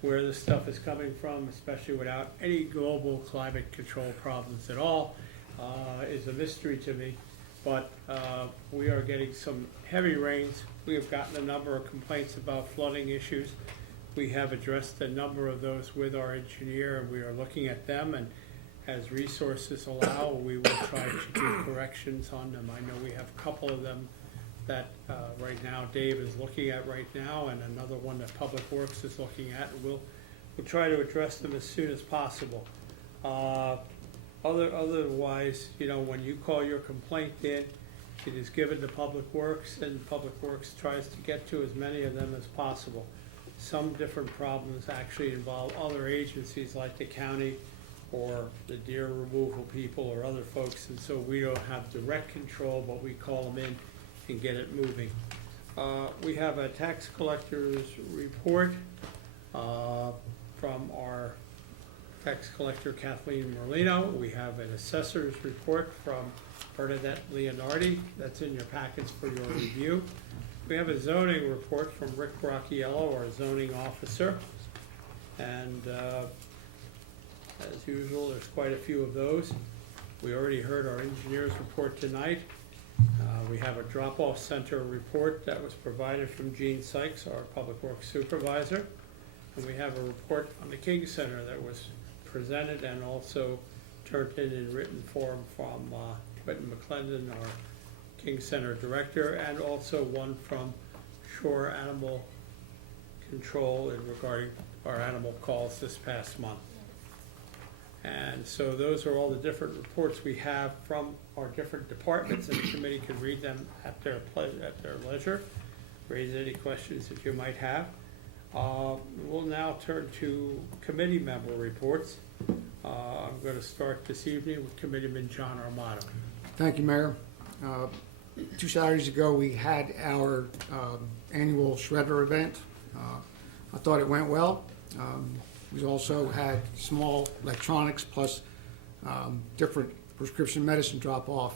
Where this stuff is coming from, especially without any global climate control problems at all, is a mystery to me. But we are getting some heavy rains. We have gotten a number of complaints about flooding issues. We have addressed a number of those with our engineer, and we are looking at them, and as resources allow, we will try to do corrections on them. I know we have a couple of them that right now Dave is looking at right now, and another one that Public Works is looking at, and we'll try to address them as soon as possible. Otherwise, when you call your complaint in, it is given to Public Works, and Public Works tries to get to as many of them as possible. Some different problems actually involve other agencies like the county or the deer removal people or other folks, and so we don't have direct control, but we call them in and get it moving. We have a tax collector's report from our tax collector Kathleen Merlino. We have an assessor's report from Bernadette Leonardi. That's in your packets for your review. We have a zoning report from Rick Bracchiello, our zoning officer. And as usual, there's quite a few of those. We already heard our engineer's report tonight. We have a drop-off center report that was provided from Gene Sykes, our Public Works Supervisor. And we have a report on the King Center that was presented and also turned in written form from Quentin McClendon, our King Center Director, and also one from Shore Animal Control regarding our animal calls this past month. And so those are all the different reports we have from our different departments, and the committee can read them at their leisure, raise any questions that you might have. We'll now turn to committee member reports. I'm going to start this evening with Committeeman John Armato. Thank you, Mayor. 2 Saturdays ago, we had our annual shredder event. I thought it went well. We also had small electronics plus different prescription medicine drop-off.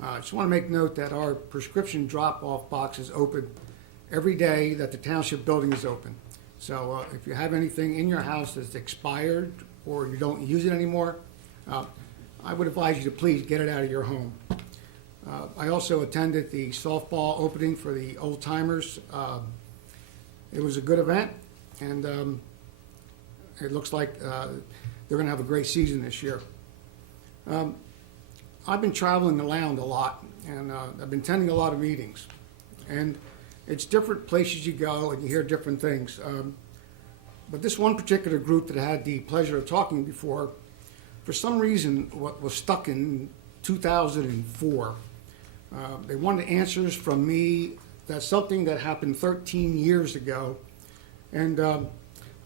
I just want to make note that our prescription drop-off box is open every day that the township building is open. So if you have anything in your house that's expired or you don't use it anymore, I would advise you to please get it out of your home. I also attended the softball opening for the old timers. It was a good event, and it looks like they're going to have a great season this year. I've been traveling around a lot, and I've been attending a lot of meetings. And it's different places you go, and you hear different things. But this one particular group that I had the pleasure of talking before, for some reason, what was stuck in 2004, They wanted answers from me. That's something that happened 13 years ago. And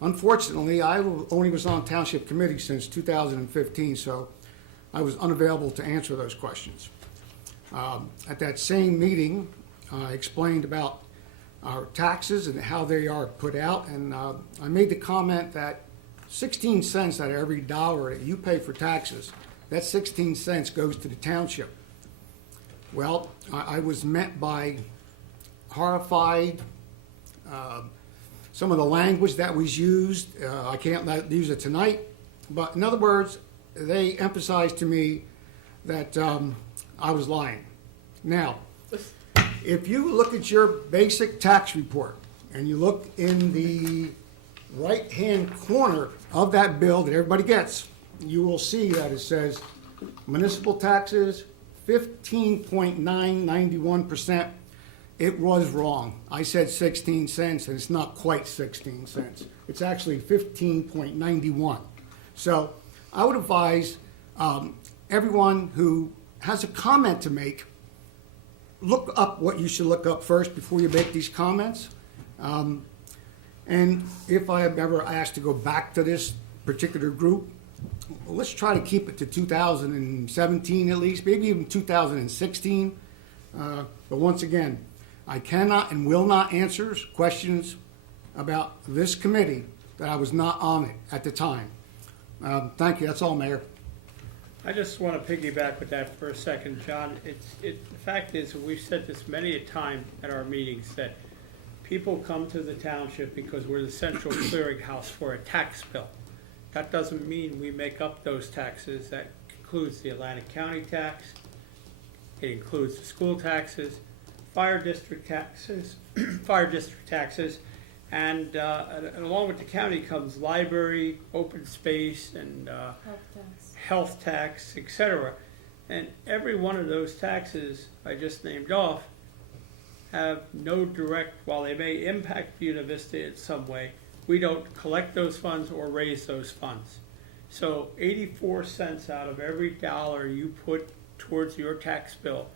unfortunately, I only was on Township Committee since 2015, so I was unavailable to answer those questions. At that same meeting, I explained about our taxes and how they are put out, and I made the comment that 16 cents out of every dollar that you pay for taxes, that 16 cents goes to the township. Well, I was met by horrified, some of the language that was used, I can't use it tonight, but in other words, they emphasized to me that I was lying. Now, if you look at your basic tax report and you look in the right-hand corner of that bill that everybody gets, you will see that it says municipal taxes, 15.991%. It was wrong. I said 16 cents, and it's not quite 16 cents. It's actually 15.91. So I would advise everyone who has a comment to make, look up what you should look up first before you make these comments. And if I am ever asked to go back to this particular group, let's try to keep it to 2017 at least, maybe even 2016. But once again, I cannot and will not answer questions about this committee that I was not on it at the time. Thank you. That's all, Mayor. I just want to piggyback with that for a second, John. The fact is, we've said this many a time at our meetings, that people come to the township because we're the central clearinghouse for a tax bill. That doesn't mean we make up those taxes. That includes the Atlantic County tax, it includes the school taxes, fire district taxes, and along with the county comes library, open space, and health tax, etc. And every one of those taxes I just named off have no direct, while they may impact Buena Vista in some way, we don't collect those funds or raise those funds. So 84 cents out of every dollar you put towards your tax bill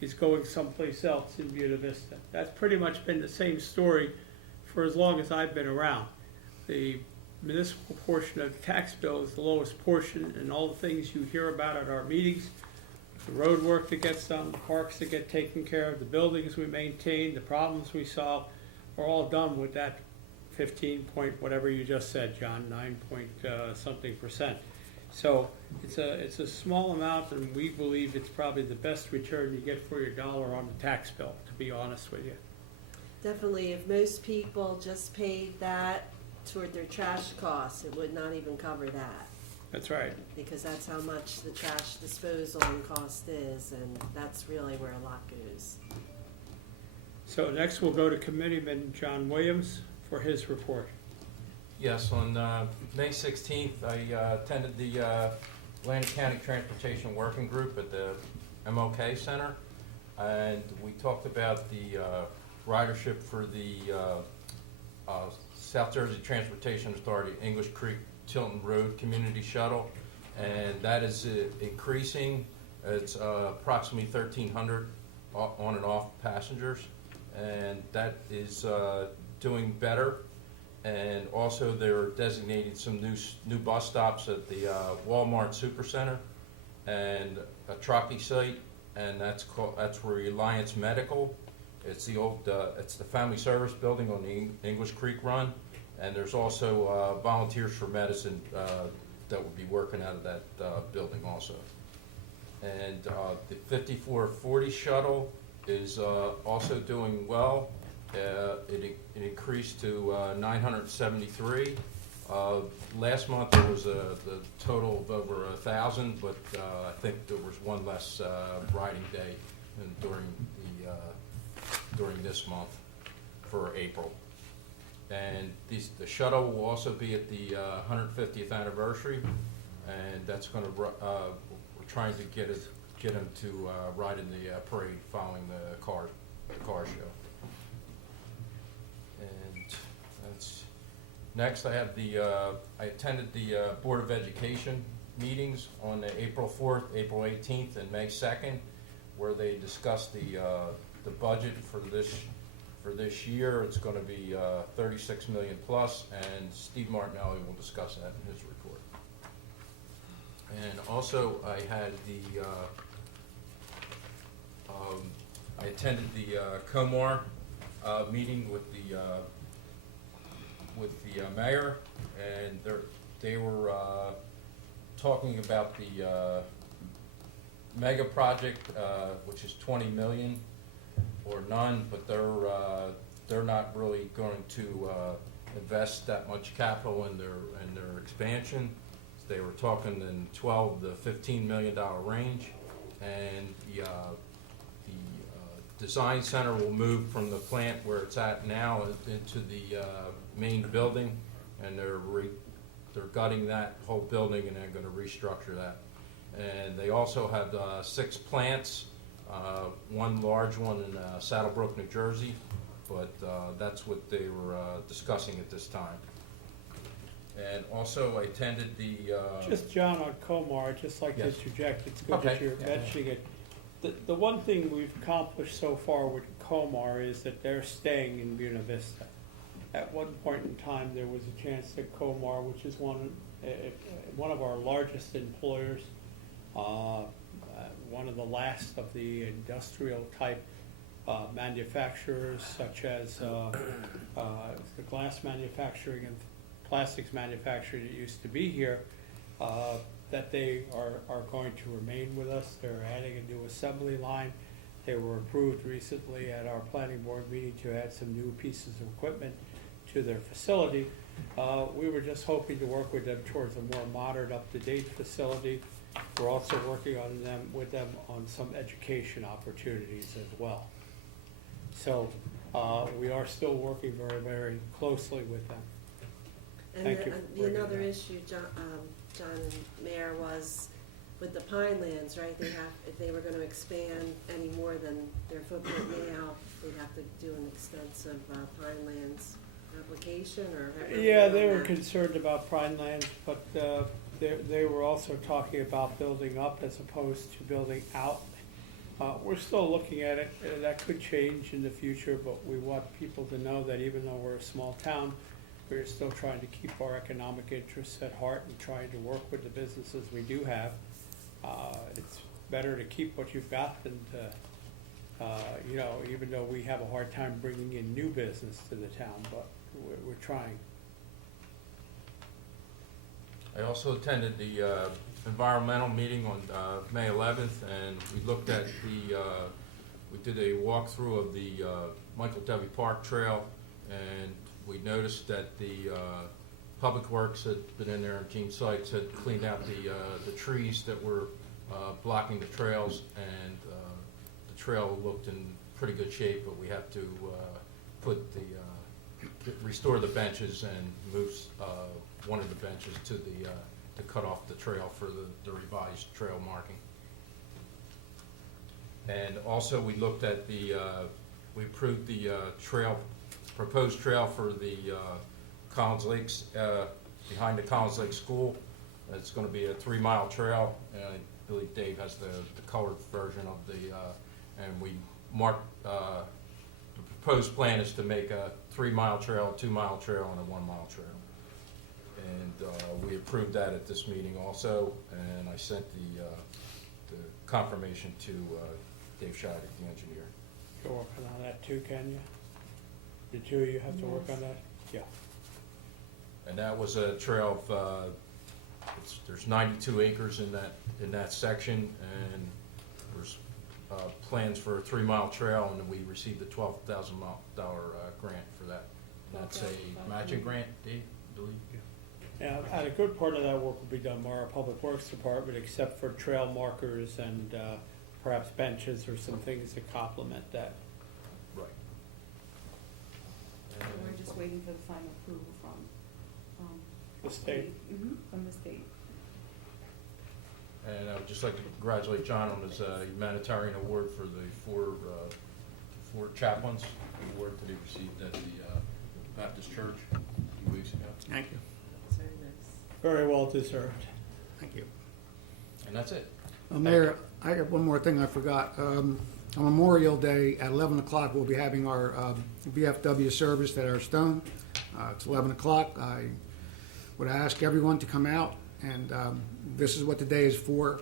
is going someplace else in Buena Vista. That's pretty much been the same story for as long as I've been around. The municipal portion of the tax bill is the lowest portion, and all the things you hear about at our meetings, the road work that gets done, the parks that get taken care of, the buildings we maintain, the problems we solve, are all done with that 15 point whatever you just said, John, 9 point something percent. So it's a small amount, and we believe it's probably the best return you get for your dollar on the tax bill, to be honest with you. Definitely, if most people just paid that toward their trash costs, it would not even cover that. That's right. Because that's how much the trash disposal cost is, and that's really where a lot goes. So next we'll go to Committeeman John Williams for his report. Yes, on May 16th, I attended the Atlantic County Transportation Working Group at the MLK Center, and we talked about the ridership for the South Jersey Transportation Authority English Creek Tilton Road Community Shuttle, and that is increasing. It's approximately 1,300 on and off passengers, and that is doing better. And also they're designating some new bus stops at the Walmart Supercenter and a Truckee site, and that's where Reliance Medical. It's the old it's the Family Service Building on the English Creek Run, and there's also Volunteers for Medicine that will be working out of that building also. And the 5440 shuttle is also doing well. It increased to 973. Last month there was the total of over 1,000, but I think there was one less riding day during this month for April. And the shuttle will also be at the 150th anniversary, and that's going to we're trying to get them to ride in the parade following the car show. Next, I attended the Board of Education meetings on April 4th, April 18th, and May 2nd. where they discussed the budget for this year. It's going to be 36 million plus, and Steve Martinelli will discuss that in his report. And also, I had I attended the Comar meeting with the mayor, and they were talking about the mega project, which is 20 million or none, but they're not really going to invest that much capital in their expansion. They were talking in 12 to 15 million dollar range, and the design center will move from the plant where it's at now into the main building, and they're gutting that whole building, and they're going to restructure that. And they also have 6 plants, one large one in Saddlebrook, New Jersey, but that's what they were discussing at this time. And also, I attended the... Just John on Comar, I'd just like to Yes. interject, it's good Okay. that you're mentioning it. The one thing we've accomplished so far with Comar is that they're staying in Buena Vista. At one point in time, there was a chance that Comar, which is one of our largest employers, one of the last of the industrial type manufacturers, such as the glass manufacturing and plastics manufacturing that used to be here, that they are going to remain with us. They're adding a new assembly line. They were approved recently at our planning board meeting to add some new pieces of equipment to their facility. We were just hoping to work with them towards a more modern, up-to-date facility. We're also working with them on some education opportunities as well. So we are still working very, very closely with them. And Thank you for bringing another that. issue, John and Mayor, was with the Pinelands, right? If they were gonna expand any more than their footprint now, they'd have to do an extensive Pinelands application, or? have they Yeah, done they were that? concerned about Pinelands, but they were also talking about building up as opposed to building out. We're still looking at it. That could change in the future, but we want people to know that even though we're a small town, we're still trying to keep our economic interests at heart and trying to work with the businesses we do have. It's better to keep what you've got than to, even though we have a hard time bringing in new business to the town, but we're trying. I also attended the environmental meeting on May 11th, and we looked at we did a walkthrough of the Michael W. Park Trail, and we noticed that the Public Works had been in there, and Gene Sykes had cleaned out the trees that were blocking the trails, and the trail looked in pretty good shape, but we have to restore the benches and move one of the benches to cut off the trail for the revised trail marking. And also, we looked at we approved the proposed trail for the Collins Lakes, behind the Collins Lake School. It's going to be a 3-mile trail, and I believe Dave has the colored version of and we marked, the proposed plan is to make a 3-mile trail, a 2-mile trail, and a 1-mile trail. And we approved that at this meeting also, and I sent the confirmation to Dave Scheidek, the engineer. You're working on that too, can you? The two of you have to work on that? Yeah. And that was a trail of, there's 92 acres in that section, and there's plans for a 3-mile trail, and we received a $12,000 grant for that. And that's a matching grant, Dave, I believe? Yeah, and a good part of that work will be done by our Public Works Department, except for trail markers and perhaps benches or some things to complement that. Right. So we're just waiting for the final approval from, The state. From the state. And I would just like to congratulate John on his humanitarian award for the four chaplains award that he received at the Baptist Church a few weeks ago. Thank you. That's very nice. Very well deserved. Thank you. And that's it. Mayor, I have one more thing I forgot. On Memorial Day at 11 o'clock, we'll be having our VFW service at our Stone. It's 11 o'clock. I would ask everyone to come out, and this is what the day is for.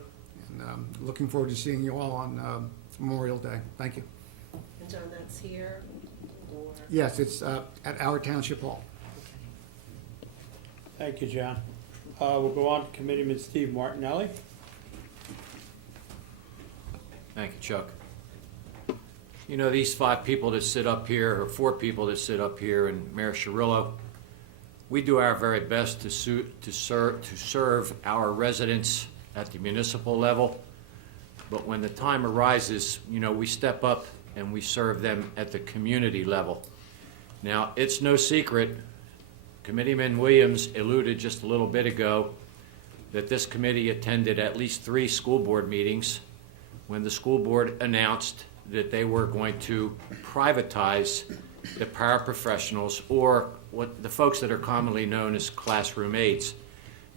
And looking forward to seeing you all on Memorial Day. Thank you. And John, that's here, or? Yes, it's at our Township Hall. Thank you, John. We'll go on to Committeeman Steve Martinelli. Thank you, Chuck. You know, these 5 people that sit up here, or 4 people that sit up here, and Mayor Cirillo, we do our very best to serve our residents at the municipal level. But when the time arises, you know, we step up and we serve them at the community level. Now, it's no secret, Committeeman Williams alluded just a little bit ago that this committee attended at least 3 school board meetings when the school board announced that they were going to privatize the paraprofessionals, or what the folks that are commonly known as classroom aides.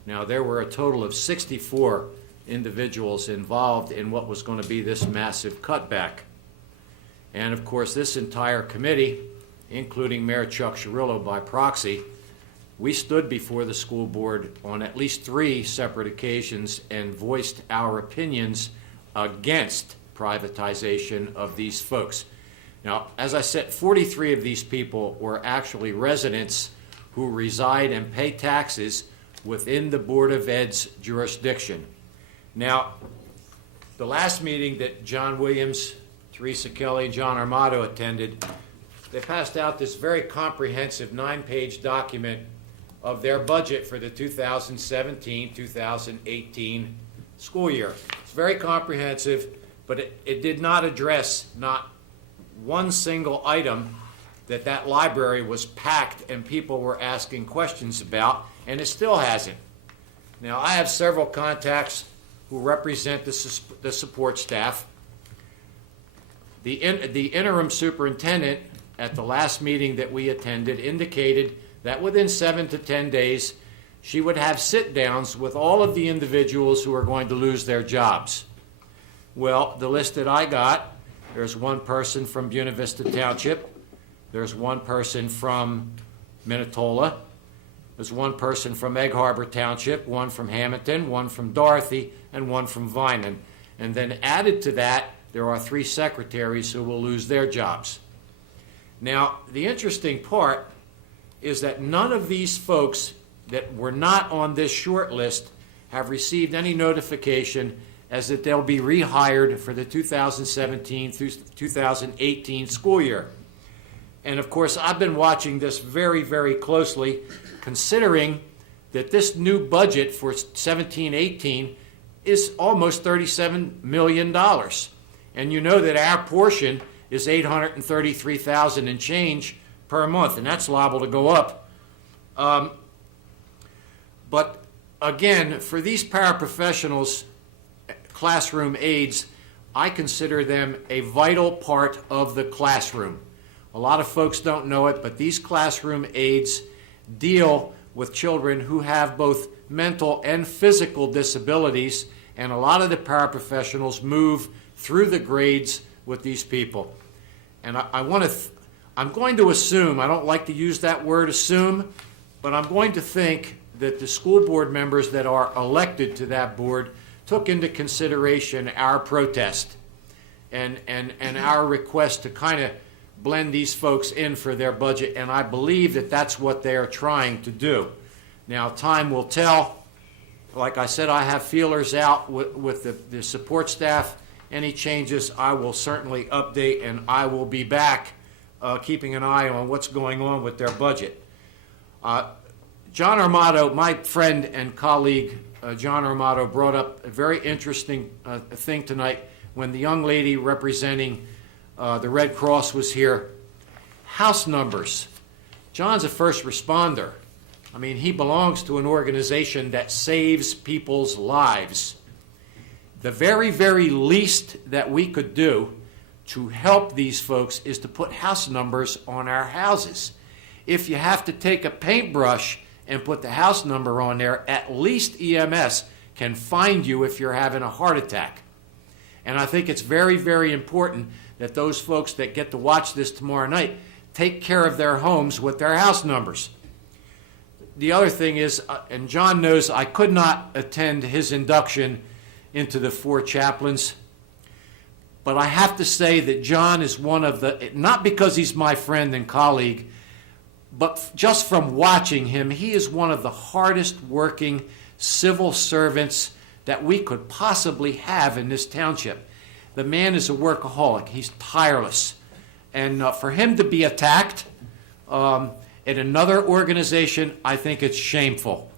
Now, there were a total of 64 individuals involved in what was going to be this massive cutback. And of course, this entire committee, including Mayor Chuck Cirillo by proxy, we stood before the school board on at least 3 separate occasions and voiced our opinions against privatization of these folks. Now, as I said, 43 of these people were actually residents who reside and pay taxes within the Board of Ed's jurisdiction. Now, the last meeting that John Williams, Teresa Kelly, and John Armato attended, they passed out this very comprehensive 9-page document of their budget for the 2017-2018 school year. It's very comprehensive, but it did not address not one single item that library was packed and people were asking questions about, and it still hasn't. Now, I have several contacts who represent the support staff. The interim superintendent at the last meeting that we attended indicated that within 7 to 10 days, she would have sit-downs with all of the individuals who are going to lose their jobs. Well, the list that I got, there's one person from Buena Vista Township, there's one person from Minatola, there's one person from Egg Harbor Township, one from Hamilton, one from Dorothy, and one from Vineland. And then added to that, there are 3 secretaries who will lose their jobs. Now, the interesting part is that none of these folks that were not on this short list have received any notification as that they'll be rehired for the 2017 through 2018 school year. And of course, I've been watching this very, very closely, considering that this new budget for 17-18 is almost $37 million. And you know that our portion is $833,000 and change per month, and that's liable to go up. But again, for these paraprofessionals, classroom aides, I consider them a vital part of the classroom. A lot of folks don't know it, but these classroom aides deal with children who have both mental and physical disabilities, and a lot of the paraprofessionals move through the grades with these people. And I'm going to assume, I don't like to use that word assume, but I'm going to think that the school board members that are elected to that board took into consideration our protest and our request to kind of blend these folks in for their budget, and I believe that that's what they are trying to do. Now, time will tell. Like I said, I have feelers out with the support staff. Any changes, I will certainly update, and I will be back keeping an eye on what's going on with their budget. John Armato, my friend and colleague, John Armato, brought up a very interesting thing tonight when the young lady representing the Red Cross was here. House numbers. John's a first responder. I mean, he belongs to an organization that saves people's lives. The very, very least that we could do to help these folks is to put house numbers on our houses. If you have to take a paintbrush and put the house number on there, at least EMS can find you if you're having a heart attack. And I think it's very, very important that those folks that get to watch this tomorrow night take care of their homes with their house numbers. The other thing is, and John knows, I could not attend his induction into the 4 chaplains, but I have to say that John is one of the, not because he's my friend and colleague, but just from watching him, he is one of the hardest working civil servants that we could possibly have in this township. The man is a workaholic. He's tireless. And for him to be attacked in another organization, I think it's shameful.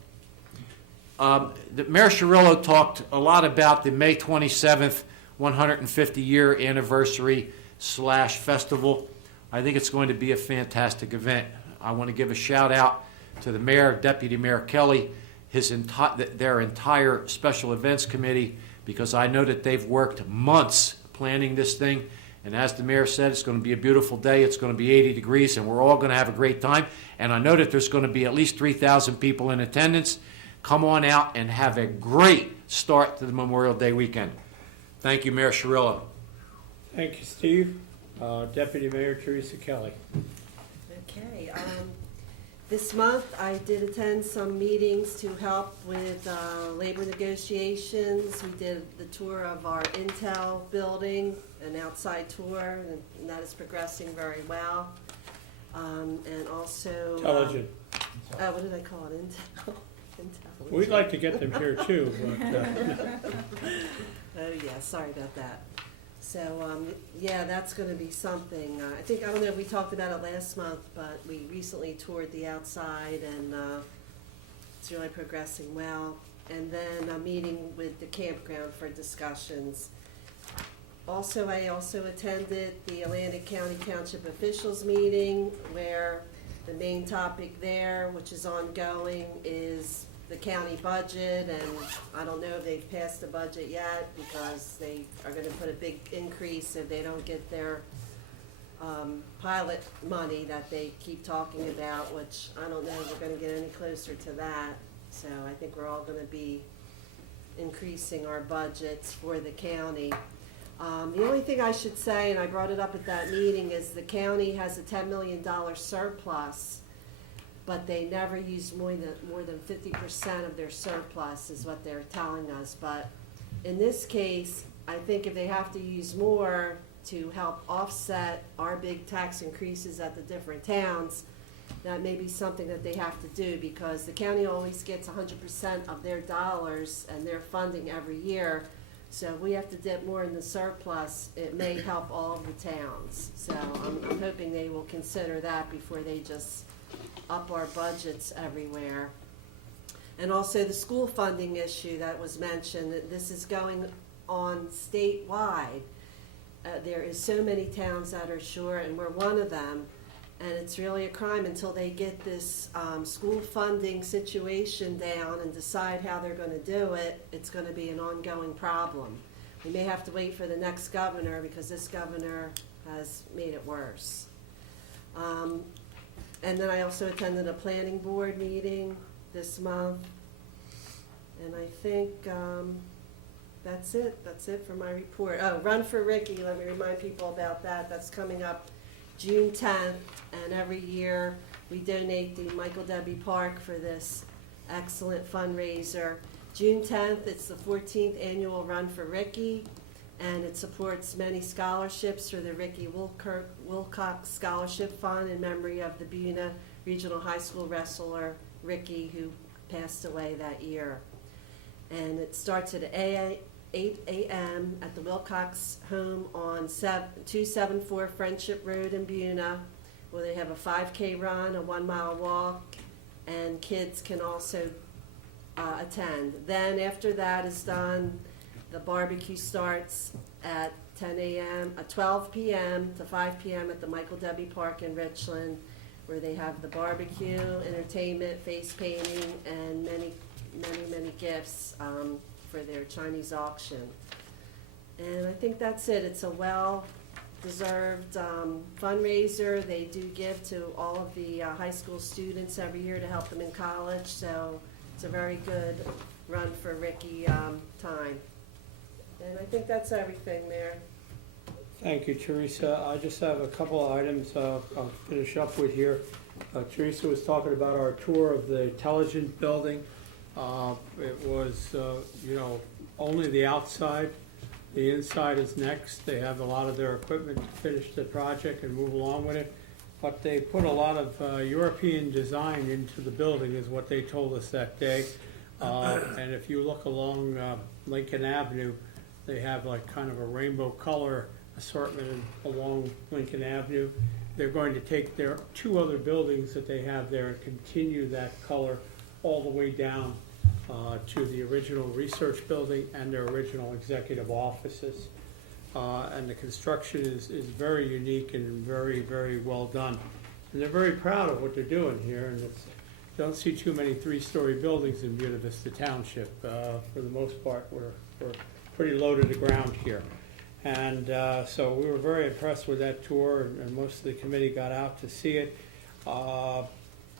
Mayor Cirillo talked a lot about the May 27th 150-year anniversary / festival. I think it's going to be a fantastic event. I want to give a shout out to the mayor, Deputy Mayor Kelly, their entire special events committee, because I know that they've worked months planning this thing. And as the mayor said, it's going to be a beautiful day. It's going to be 80 degrees, and we're all going to have a great time. And I know that there's going to be at least 3,000 people in attendance. Come on out and have a great start to the Memorial Day weekend. Thank you, Mayor Cirillo. Thank you, Steve. Deputy Mayor Teresa Kelly. Okay, this month I did attend some meetings to help with labor negotiations. We did the tour of our Intel building, an outside tour, and that is progressing very well. And also... Intelligent. What did I call it? Intel. Intelligent. We'd like to get them here too, but Oh yeah, sorry about that. So, yeah, that's going to be something. I don't know if we talked about it last month, but we recently toured the outside, and it's really progressing well. And then a meeting with the campground for discussions. Also, I also attended the Atlantic County Township officials meeting, where the main topic there, which is ongoing, is the county budget, and I don't know if they've passed the budget yet, because they are gonna put a big increase if they don't get their pilot money that they keep talking about, which I don't know if we're gonna get any closer to that. So I think we're all gonna be increasing our budgets for the county. The only thing I should say, and I brought it up at that meeting, is the county has a $10 million surplus, but they never use more than 50% of their surplus, is what they're telling us. But in this case, I think if they have to use more to help offset our big tax increases at the different towns, that may be something that they have to do, because the county always gets 100% of their dollars and their funding every year. So if we have to dip more in the surplus, it may help all of the towns. So I'm hoping they will consider that before they just up our budgets everywhere. And also the school funding issue that was mentioned, this is going on statewide. There is so many towns that are short, and we're one of them, and it's really a crime until they get this school funding situation down and decide how they're going to do it. It's going to be an ongoing problem. We may have to wait for the next governor, because this governor has made it worse. And then I also attended a planning board meeting this month. And I think that's it. That's it for my report. Oh, Run for Ricky, let me remind people about that. That's coming up June 10th. And every year we donate the Michael Debbie Park for this excellent fundraiser. June 10th, it's the 14th annual Run for Ricky. And it supports many scholarships through the Ricky Wilcox Scholarship Fund in memory of the Buena Regional High School wrestler Ricky, who passed away that year. And it starts at 8 a.m. at the Wilcox home on 274 Friendship Road in Buena, where they have a 5K run, a 1-mile walk, and kids can also attend. Then after that is done, the barbecue starts at 12 p.m. to 5 p.m. at the Michael Debbie Park in Richland, where they have the barbecue, entertainment, face painting, and many gifts for their Chinese auction. And I think that's it. It's a well-deserved fundraiser. They do give to all of the high school students every year to help them in college, so it's a very good Run for Ricky time. And I think that's everything, Mayor. Thank you, Teresa. I just have a couple of items I'll finish up with here. Teresa was talking about our tour of the Intelligence Building. It was, only the outside. The inside is next. They have a lot of their equipment to finish the project and move along with it. But they put a lot of European design into the building, is what they told us that day. And if you look along Lincoln Avenue, they have like kind of a rainbow color assortment along Lincoln Avenue. They're going to take their two other buildings that they have there and continue that color all the way down to the original research building and their original executive offices. And the construction is very unique and very, very well done. And they're very proud of what they're doing here, and don't see too many three-story buildings in Buena Vista Township. For the most part, we're pretty low to the ground here. And so we were very impressed with that tour, and most of the committee got out to see it.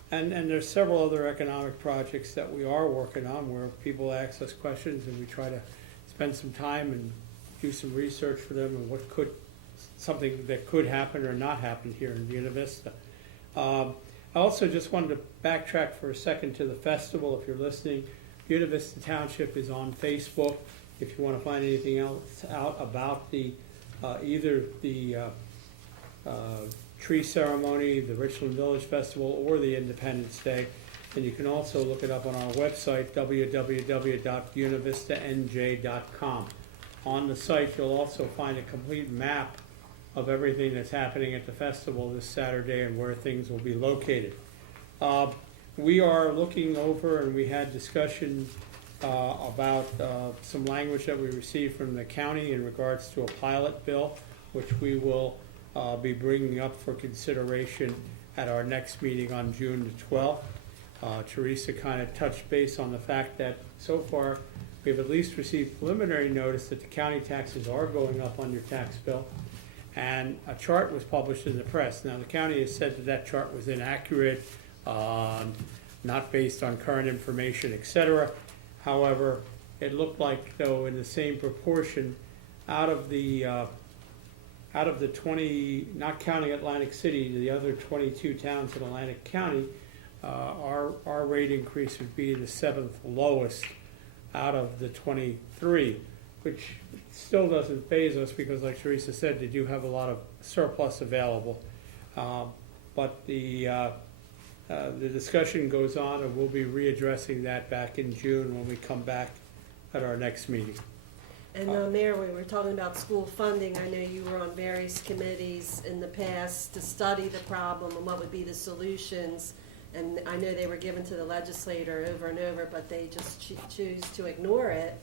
And there's several other economic projects that we are working on where people ask us questions and we try to spend some time and do some research for them and something that could happen or not happen here in Buena Vista. I also just wanted to backtrack for a second to the festival. If you're listening, Buena Vista Township is on Facebook. If you want to find anything else out about the either the tree ceremony, the Richland Village Festival, or the Independence Day. And you can also look it up on our website, www.buenavistanj.com. On the site, you'll also find a complete map of everything that's happening at the festival this Saturday and where things will be located. We are looking over, and we had discussion about some language that we received from the county in regards to a pilot bill, which we will be bringing up for consideration at our next meeting on June the 12th. Teresa kind of touched base on the fact that so far we've at least received preliminary notice that the county taxes are going up on your tax bill, and a chart was published in the press. Now, the county has said that that chart was inaccurate, not based on current information, etc. However, it looked like, though, in the same proportion, out of the 20, not counting Atlantic City, the other 22 towns in Atlantic County, our rate increase would be the 7th lowest out of the 23, which still doesn't faze us because, like Teresa said, they do have a lot of surplus available. But the discussion goes on, and we'll be readdressing that back in June when we come back at our next meeting. And Mayor, we were talking about school funding. I know you were on various committees in the past to study the problem and what would be the solutions. And I know they were given to the legislator over and over, but they just choose to ignore it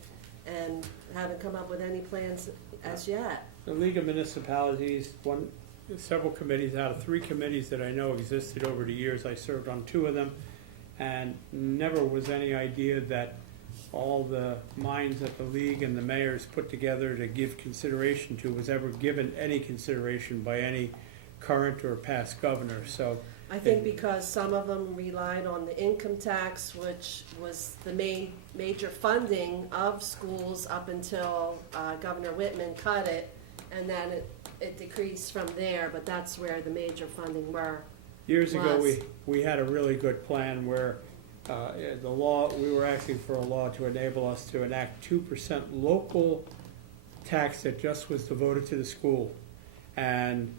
and haven't come up with any plans as yet. The League of Municipalities, several committees out of 3 committees that I know existed over the years. I served on 2 of them, and never was any idea that all the minds that the league and the mayors put together to give consideration to was ever given any consideration by any current or past governor. So I think because some of them relied on the income tax, which was the major funding of schools up until Governor Whitman cut it, and then it decreased from there, but that's where the major funding were. Years ago, we had a really good plan where the law, we were asking for a law to enable us to enact 2% local tax that just was devoted to the school. And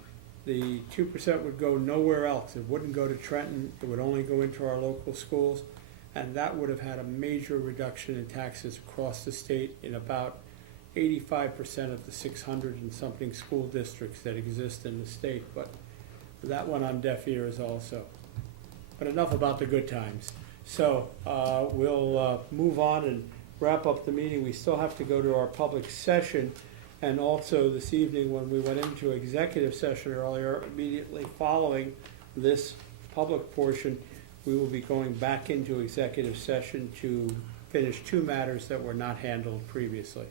the 2% would go nowhere else. It wouldn't go to Trenton. It would only go into our local schools. And that would have had a major reduction in taxes across the state in about 85% of the 600 and something school districts that exist in the state. But that went on deaf ears also. But enough about the good times. So we'll move on and wrap up the meeting. We still have to go to our public session. And also this evening, when we went into executive session earlier, immediately following this public portion, we will be going back into executive session to finish 2 matters that were not handled previously.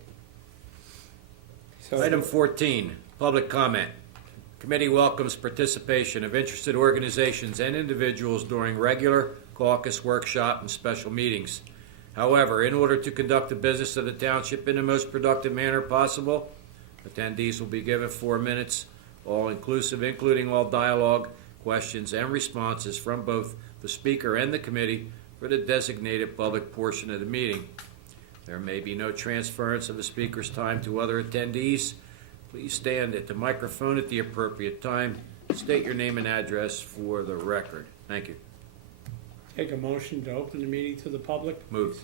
So, Item 14, public comment. Committee welcomes participation of interested organizations and individuals during regular caucus, workshop, and special meetings. However, in order to conduct the business of the township in the most productive manner possible, attendees will be given 4 minutes, all inclusive, including all dialogue, questions, and responses from both the speaker and the committee for the designated public portion of the meeting. There may be no transference of the speaker's time to other attendees. Please stand at the microphone at the appropriate time. State your name and address for the record. Thank you. Take a motion to open the meeting to the public. Moved.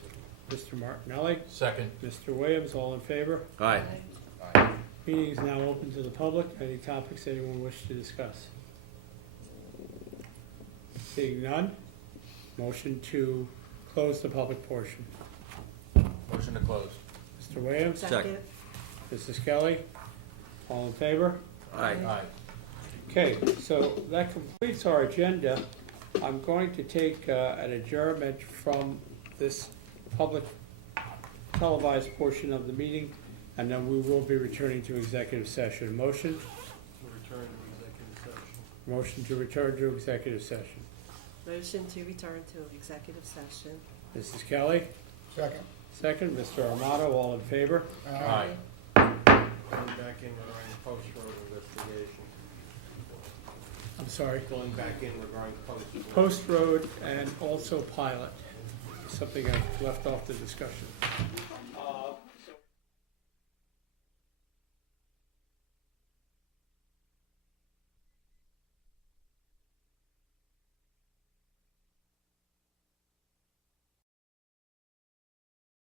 Mr. Martinelli, Second. Mr. Williams, all in favor? Aye. Meeting is now open to the public. Any topics anyone wish to discuss? Seeing none, motion to close the public portion. Motion to close. Mr. Williams, Second. Mrs. Kelly, all in favor? Aye. Aye. Okay, so that completes our agenda. I'm going to take an adjournment from this public televised portion of the meeting, and then we will be returning to executive session. Motion? Motion to return to executive session. Motion to return to executive session. Mrs. Kelly? Second. Second. Mr. Armato, all in favor? Aye. Going back in regarding the Post Road investigation. I'm sorry. Going back in regarding Post Road. Post Road and also Pilot, something I left off the discussion.